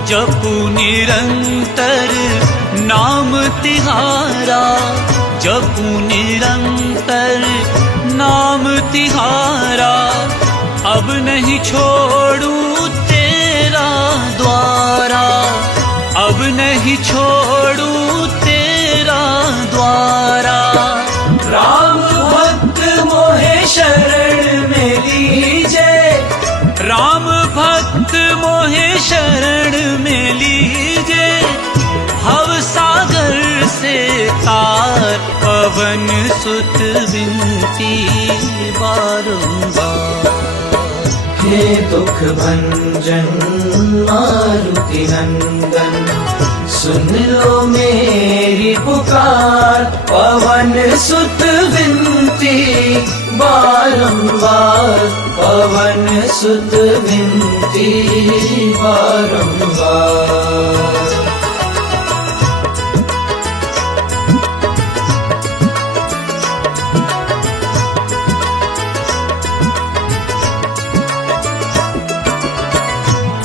जपू निरंतर नाम तिहारा, जपू निरंतर नाम तिहारा। अब नहीं छोड़ूं तेरा द्वारा, अब नहीं छोड़ूं तेरा द्वारा। राम भक्त मोहे शरण में लीजे, राम भक्त मोहे शरण में लीजे। भव सागर से तार, पवन सुत विनती बारंबार। हे दुख भंजन मारुति नंदन, सुन लो मेरी पुकार। पवन सुत विनती बारंबार, पवन सुत विनती बारंबार।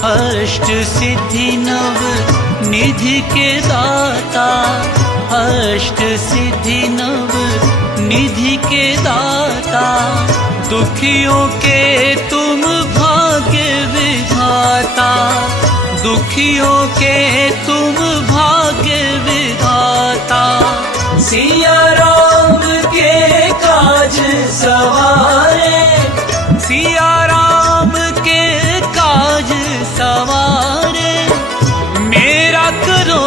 अष्ट सिद्धि नव निधि के दाता, अष्ट सिद्धि नव निधि के दाता। दुखियों के तुम भाग्य विधाता, दुखियों के तुम भाग्य विधाता। सिया राम के काज सवारे, सिया राम के काज सवारे, मेरा करो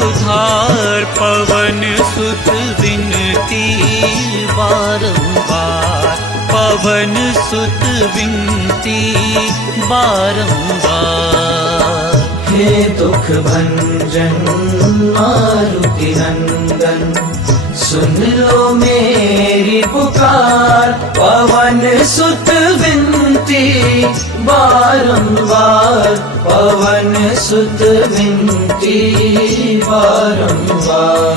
उद्धार। पवन सुत विनती बारंबार, पवन सुत विनती बारंबार। हे दुख भंजन मारुति नंदन, सुन लो मेरी पुकार। पवन सुत विनती विनती बारंबार, पवन सुत विनती बारंबार।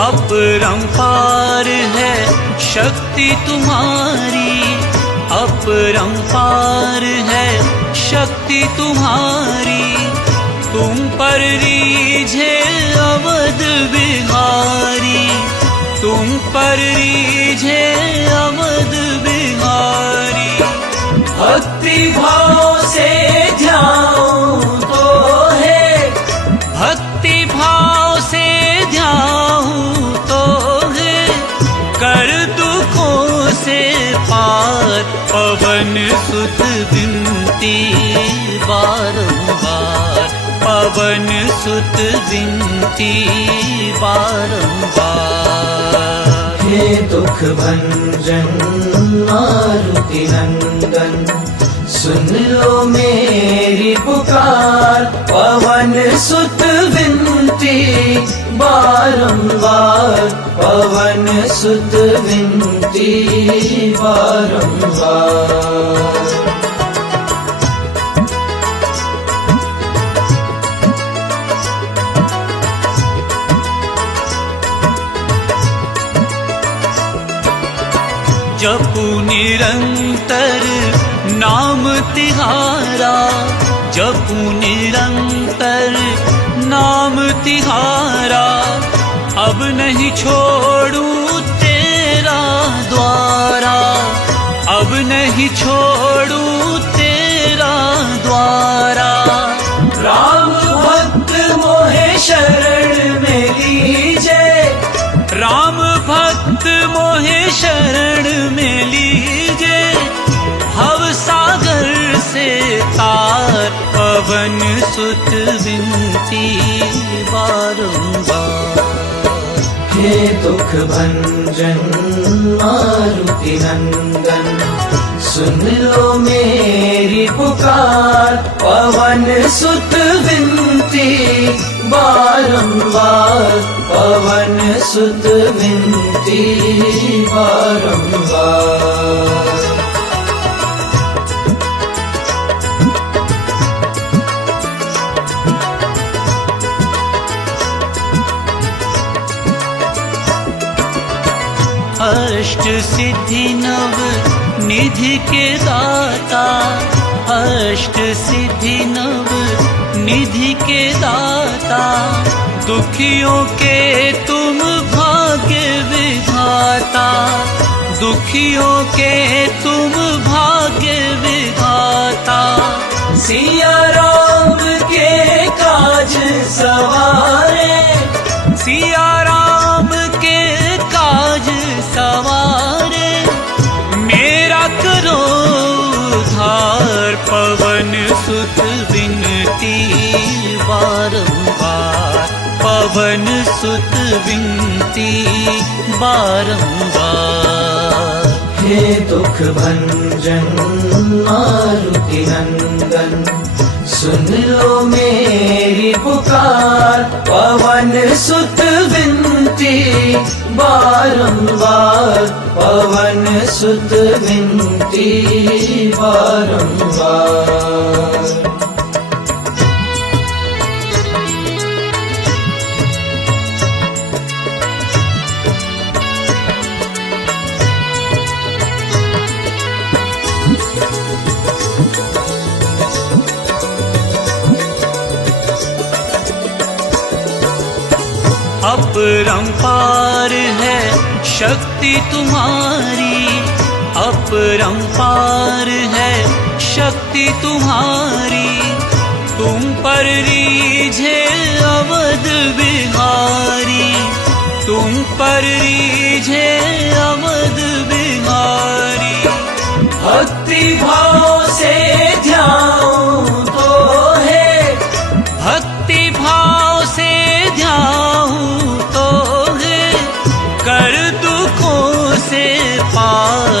अपरंपार है शक्ति तुम्हारी, अपरंपार है शक्ति तुम्हारी। तुम पर रीझे अवध बिहारी, तुम पर रीझे अवध बिहारी। भक्ति भाव से ध्याऊं तो है, भक्ति भाव से ध्याऊं तो है, कर दुखों से पार। पवन सुत विनती बारंबार, पवन सुत विनती बारंबार। हे दुख भंजन मारुति नंदन, सुन लो मेरी पुकार। पवन सुत विनती बारंबार, पवन सुत विनती बारंबार। जपू निरंतर नाम तिहारा, जपू निरंतर नाम तिहारा। अब नहीं छोड़ूं तेरा द्वारा, अब नहीं छोड़ूं तेरा द्वारा। राम भक्त मोहे शरण में लीजे, राम भक्त मोहे शरण में लीजे। भव सागर से तार, पवन सुत विनती बारंबार। हे दुख भंजन मारुति नंदन, सुन लो मेरी पुकार। पवन सुत विनती बारंबार, पवन सुत विनती बारंबार। अष्ट सिद्धि नव निधि के दाता, अष्ट सिद्धि नव निधि के दाता। दुखियों के तुम भाग्य विधाता, दुखियों के तुम भाग्य विधाता। सिया राम के काज सवारे, सिया राम के काज सवारे। मेरा करो उद्धार, पवन सुत विनती बारंबार, पवन सुत विनती बारंबार। हे दुख भंजन मारुति नंदन, सुन लो मेरी पुकार। पवन सुत विनती बारंबार, पवन सुत विनती बारंबार। अपरंपार है शक्ति तुम्हारी, अपरंपार है शक्ति तुम्हारी। तुम पर रीझे अवध बिहारी, तुम पर रीझे अवध बिहारी। भक्ति भाव से ध्याऊं तो है, भक्ति भाव से ध्याऊं तो है, कर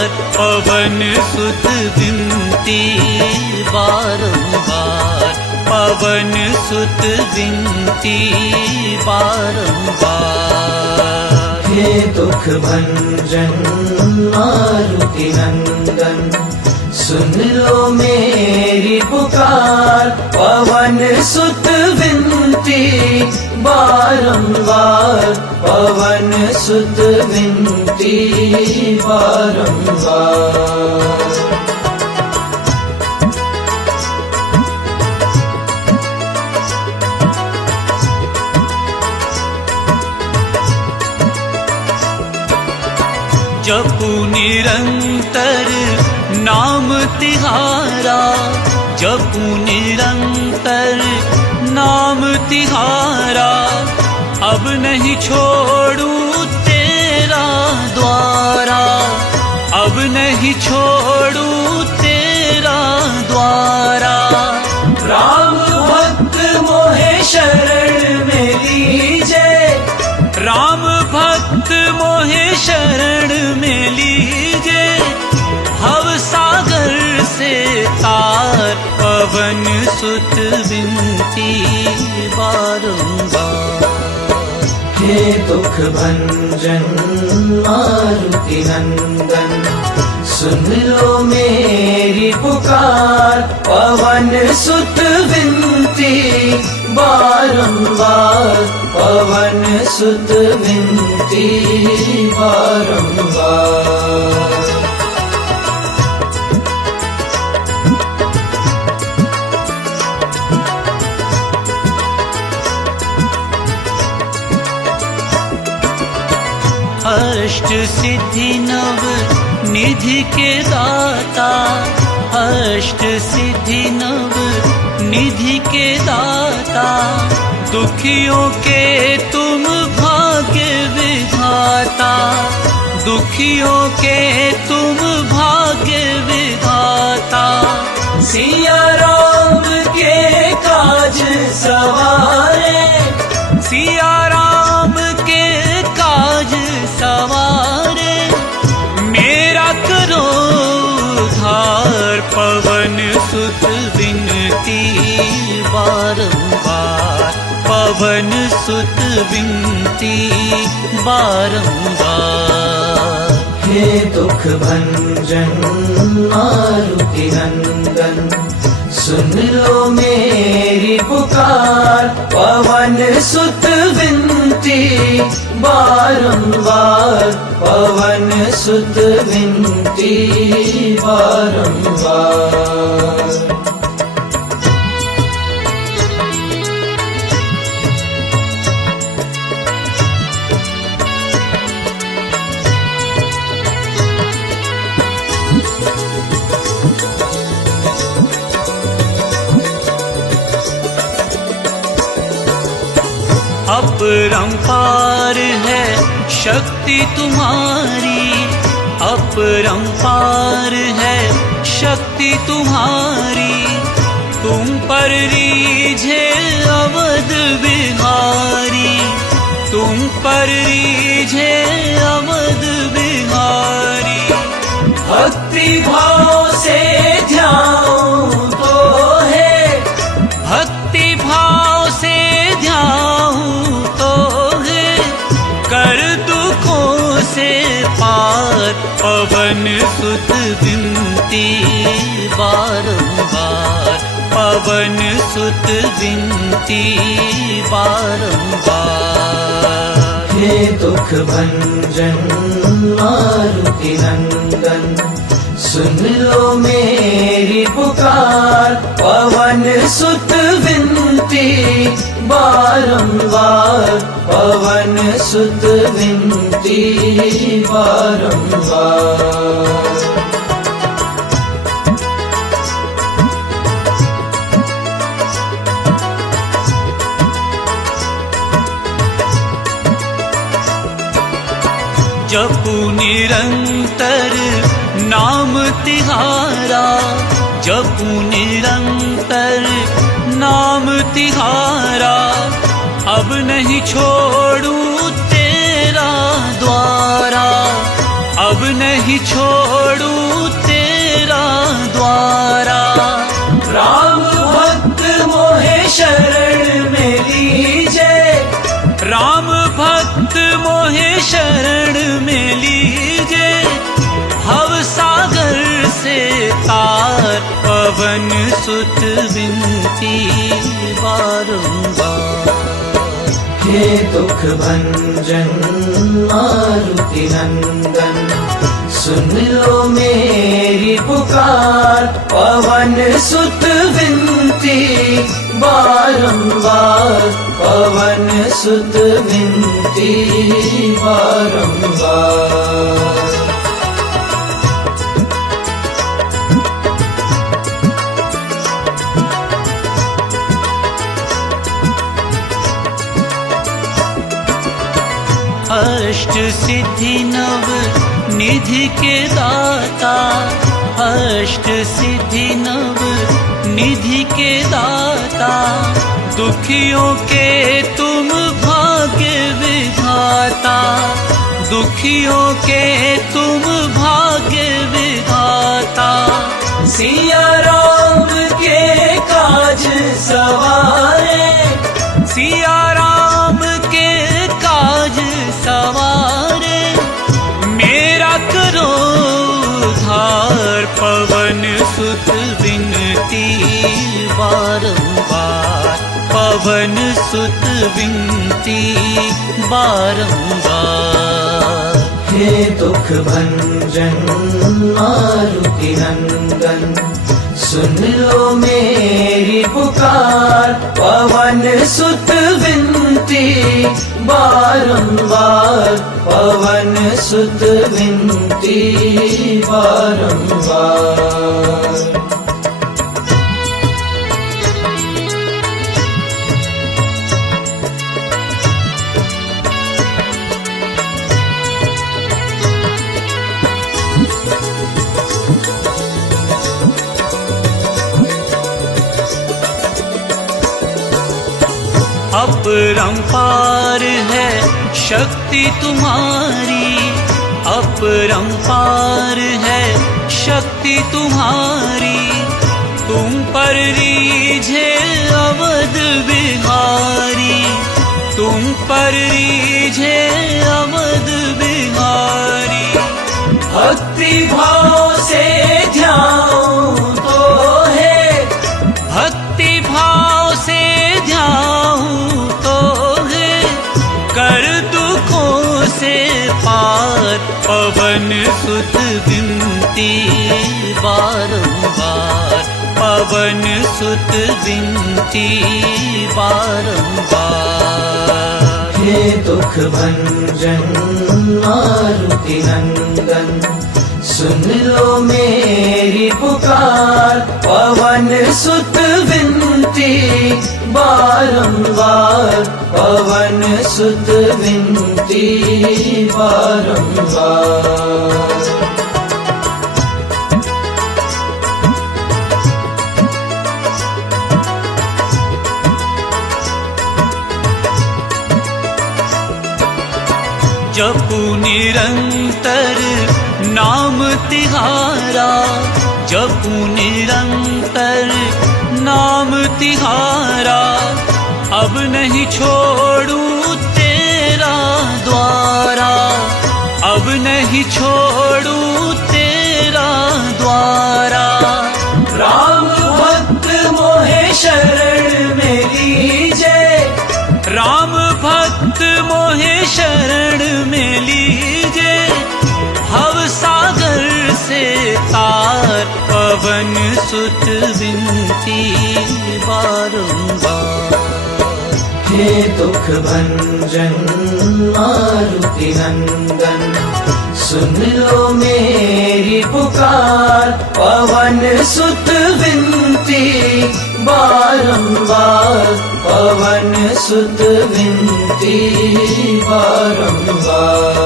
पवन सुत विनती बारंबार, पवन सुत विनती बारंबार। हे दुख भंजन मारुति नंदन, सुन लो मेरी पुकार, पवन सुत विनती बारंबार, पवन सुत विनती बारंबार। जपू निरंतर नाम तिहारा, जपू निरंतर नाम तिहारा, अब नहीं छोड़ू तेरा द्वारा, अब नहीं छोड़ू तेरा द्वारा। राम भक्त मोहे शरण में लीजे, राम भक्त मोहे शरण में लीजे, भव सागर से तार, पवन सुत विनती बारंबार। हे दुख भंजन मारुति नंदन, सुन लो मेरी पुकार, पवन सुत विनती बारंबार, पवन सुत विनती बारंबार। अष्ट सिद्धि नव निधि के दाता, अष्ट सिद्धि नव निधि के दाता, दुखियों के तुम भाग्य विधाता, दुखियों के तुम भाग्य विधाता। सिया राम के काज सवारे, सिया राम के काज सवारे, मेरा करो उद्धार, पवन सुत विनती बारंबार, पवन सुत विनती बारंबार। हे दुख भंजन मारुति नंदन, सुन लो मेरी पुकार, पवन सुत विनती बारंबार, पवन सुत विनती बारंबार। अपरंपार है शक्ति तुम्हारी, अपरंपार है शक्ति तुम्हारी, तुम पर रीझे अवध बिहारी, तुम पर रीझे अवध बिहारी। भक्ति भाव से ध्याऊं तो है, भक्ति भाव से ध्याऊं तो है, कर दुखों से पार, पवन सुत विनती बारंबार, पवन सुत विनती बारंबार। हे दुख भंजन मारुति नंदन, सुन लो मेरी पुकार, पवन सुत विनती बारंबार, पवन सुत विनती बारंबार। जपू निरंतर नाम तिहारा, जपू निरंतर नाम तिहारा, अब नहीं छोड़ू तेरा द्वारा, अब नहीं छोड़ू तेरा द्वारा। राम भक्त मोहे शरण में लीजे, राम भक्त मोहे शरण में लीजे, भव सागर से तार पवन सुत विनती बारंबार। हे दुख भंजन मारुति नंदन, सुन लो मेरी पुकार, पवन सुत विनती बारंबार, पवन सुत विनती बारंबार। अष्ट सिद्धि नव निधि के दाता, अष्ट सिद्धि नव निधि के दाता, दुखियों के तुम भाग्य विधाता, दुखियों के तुम भाग्य विधाता। सिया राम के काज सवारे, सिया राम के काज सवारे, मेरा करो उद्धार, पवन सुत विनती बारंबार, पवन सुत विनती बारंबार। हे दुख भंजन मारुति नंदन, सुन लो मेरी पुकार, पवन सुत विनती बारंबार, पवन सुत विनती बारंबार। अपरंपार है शक्ति तुम्हारी, अपरंपार है शक्ति तुम्हारी, तुम पर रीझे अवध बिहारी, तुम पर रीझे अवध बिहारी। भक्ति भाव से ध्यान तो है, भक्ति भाव से ध्यान तो है, कर दुखों से पार, पवन सुत विनती बारंबार, पवन सुत विनती बारंबार। हे दुख भंजन मारुति नंदन, सुन लो मेरी पुकार, पवन सुत विनती बारंबार, पवन सुत विनती बारंबार। जपू निरंतर नाम तिहारा, जपू निरंतर नाम तिहारा, अब नहीं छोड़ू तेरा द्वारा, अब नहीं छोड़ू तेरा द्वारा। राम भक्त मोहे शरण में लीजे, राम भक्त मोहे शरण में लीजे, भव सागर से तार, पवन सुत विनती बारंबार। हे दुख भंजन मारुति नंदन, सुन लो मेरी पुकार, पवन सुत विनती बारंबार, पवन सुत विनती बारंबार।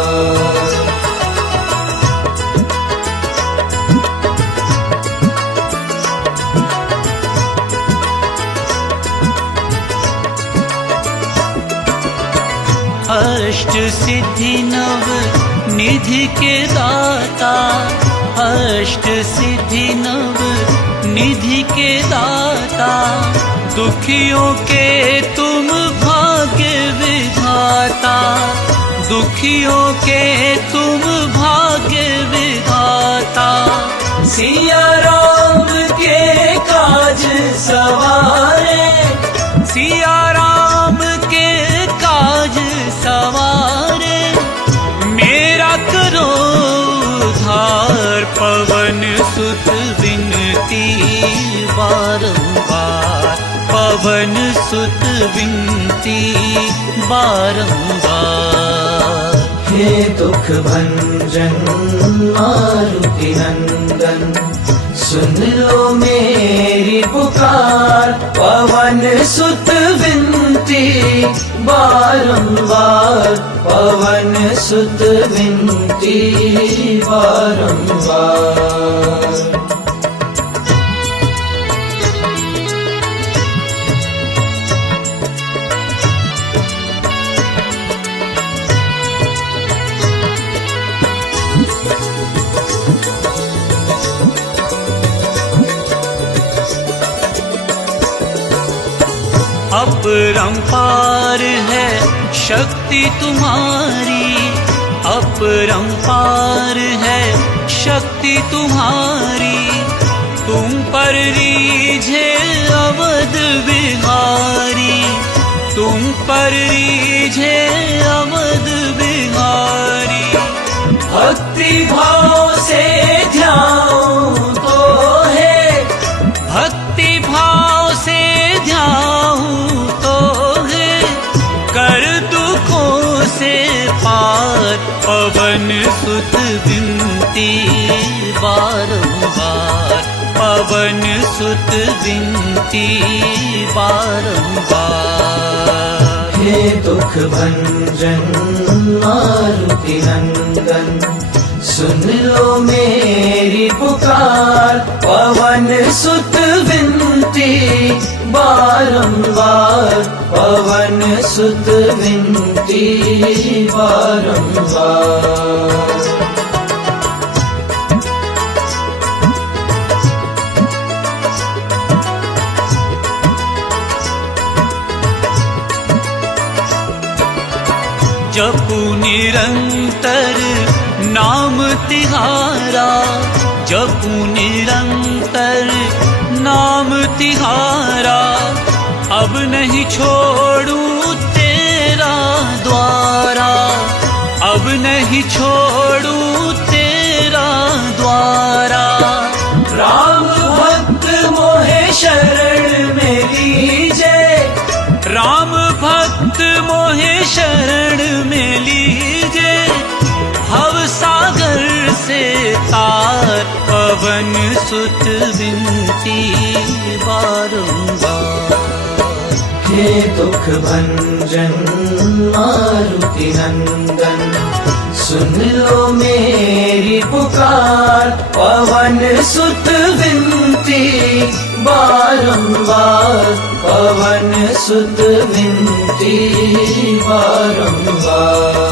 अष्ट सिद्धि नव निधि के दाता, अष्ट सिद्धि नव निधि के दाता, दुखियों के तुम भाग्य विधाता, दुखियों के तुम भाग्य विधाता। सिया राम के काज सवारे, सिया राम के काज सवारे, मेरा करो उद्धार। पवन सुत विनती बारंबार, पवन सुत विनती बारंबार। हे दुख भंजन मारुति नंदन, सुन लो मेरी पुकार। पवन सुत विनती बारंबार, पवन सुत विनती बारंबार। अपरंपार है शक्ति तुम्हारी, अपरंपार है शक्ति तुम्हारी। तुम पर रीझे अवध बिहारी, तुम पर रीझे अवध बिहारी। भक्ति भाव से ध्याऊं तो है, भक्ति भाव से ध्याऊं तो है, कर दुखों से पार। पवन सुत विनती बारंबार, पवन सुत विनती बारंबार। हे दुख भंजन मारुति नंदन, सुन लो मेरी पुकार। पवन सुत विनती बारंबार, पवन सुत विनती बारंबार। जपू निरंतर नाम तिहारा, जपू निरंतर नाम तिहारा। अब नहीं छोड़ूं तेरा द्वारा, अब नहीं छोड़ूं तेरा द्वारा। राम भक्त मोहे शरण में लीजे, राम भक्त मोहे शरण में लीजे। भव सागर से तार, पवन सुत विनती बारंबार। हे दुख भंजन मारुति नंदन, सुन लो मेरी पुकार। पवन सुत विनती बारंबार, पवन सुत विनती बारंबार।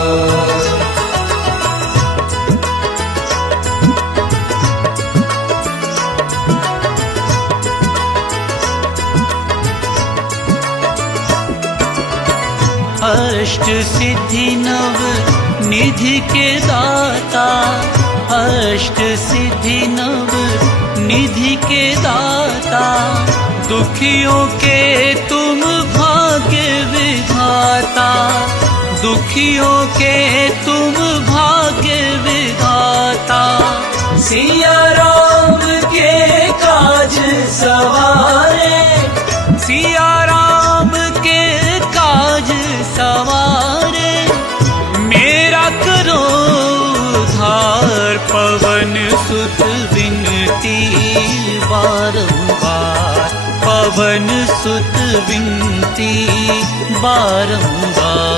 अष्ट सिद्धि नव निधि के दाता, अष्ट सिद्धि नव निधि के दाता। दुखियों के तुम भाग्य विधाता, दुखियों के तुम भाग्य विधाता। सिया राम के काज सवारे, सिया राम के काज सवारे, मेरा करो उद्धार। पवन सुत विनती बारंबार, पवन सुत विनती बारंबार।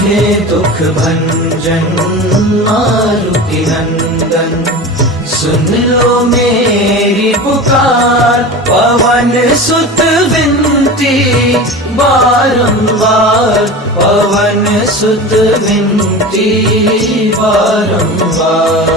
हे दुख भंजन मारुति नंदन, सुन लो मेरी पुकार। पवन सुत विनती बारंबार, पवन सुत विनती बारंबार।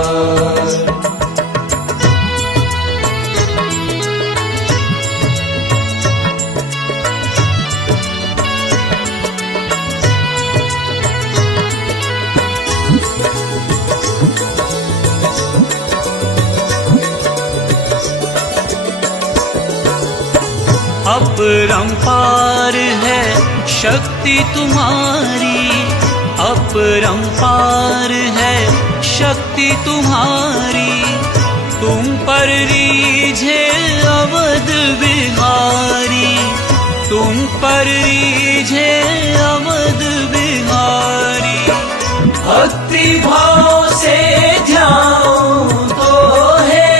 अपरंपार है शक्ति तुम्हारी, अपरंपार है शक्ति तुम्हारी। तुम पर रीझे अवध बिहारी, तुम पर रीझे अवध बिहारी। भक्ति भाव से ध्याऊं तो है,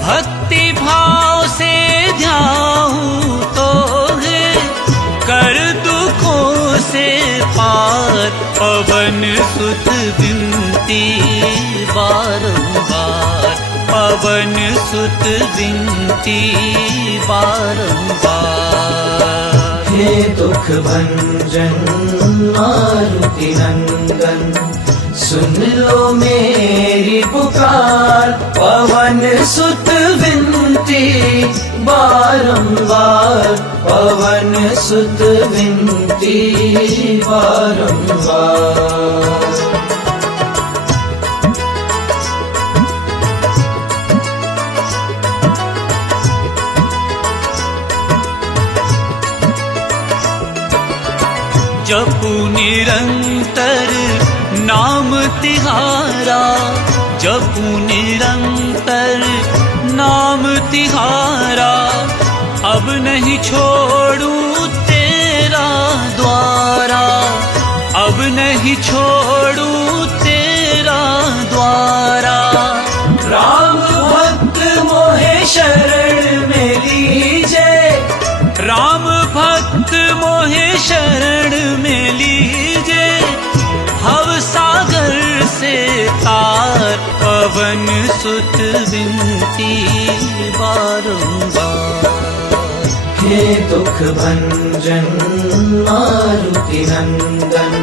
भक्ति भाव से ध्याऊं तो है, कर दुखों से पार। पवन सुत विनती बारंबार, पवन सुत विनती बारंबार। हे दुख भंजन मारुति नंदन, सुन लो मेरी पुकार। पवन सुत विनती बारंबार, पवन सुत विनती बारंबार। जपू निरंतर नाम तिहारा, जपू निरंतर नाम तिहारा। अब नहीं छोड़ूं तेरा द्वारा, अब नहीं छोड़ूं तेरा द्वारा। राम भक्त मोहे शरण में लीजे, राम भक्त मोहे शरण में लीजे। भव सागर से तार, पवन सुत विनती बारंबार। हे दुख भंजन मारुति नंदन,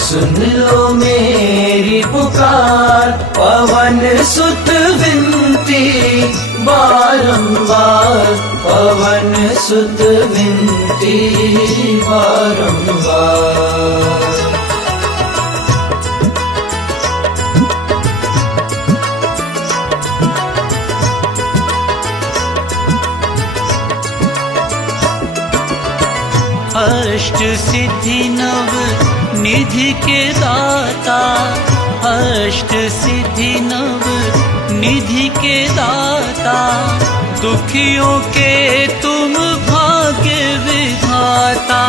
सुन लो मेरी पुकार। पवन सुत विनती बारंबार, पवन सुत विनती बारंबार। अष्ट सिद्धि नव निधि के दाता, अष्ट सिद्धि नव निधि के दाता। दुखियों के तुम भाग्य विधाता,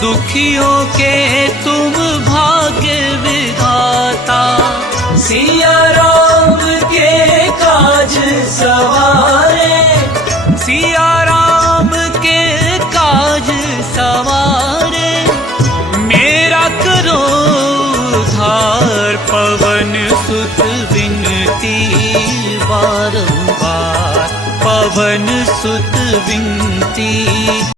दुखियों के तुम भाग्य विधाता। सिया राम के काज सवारे, सिया राम के काज सवारे। मेरा करो उद्धार, पवन सुत विनती बारंबार, पवन सुत विनती।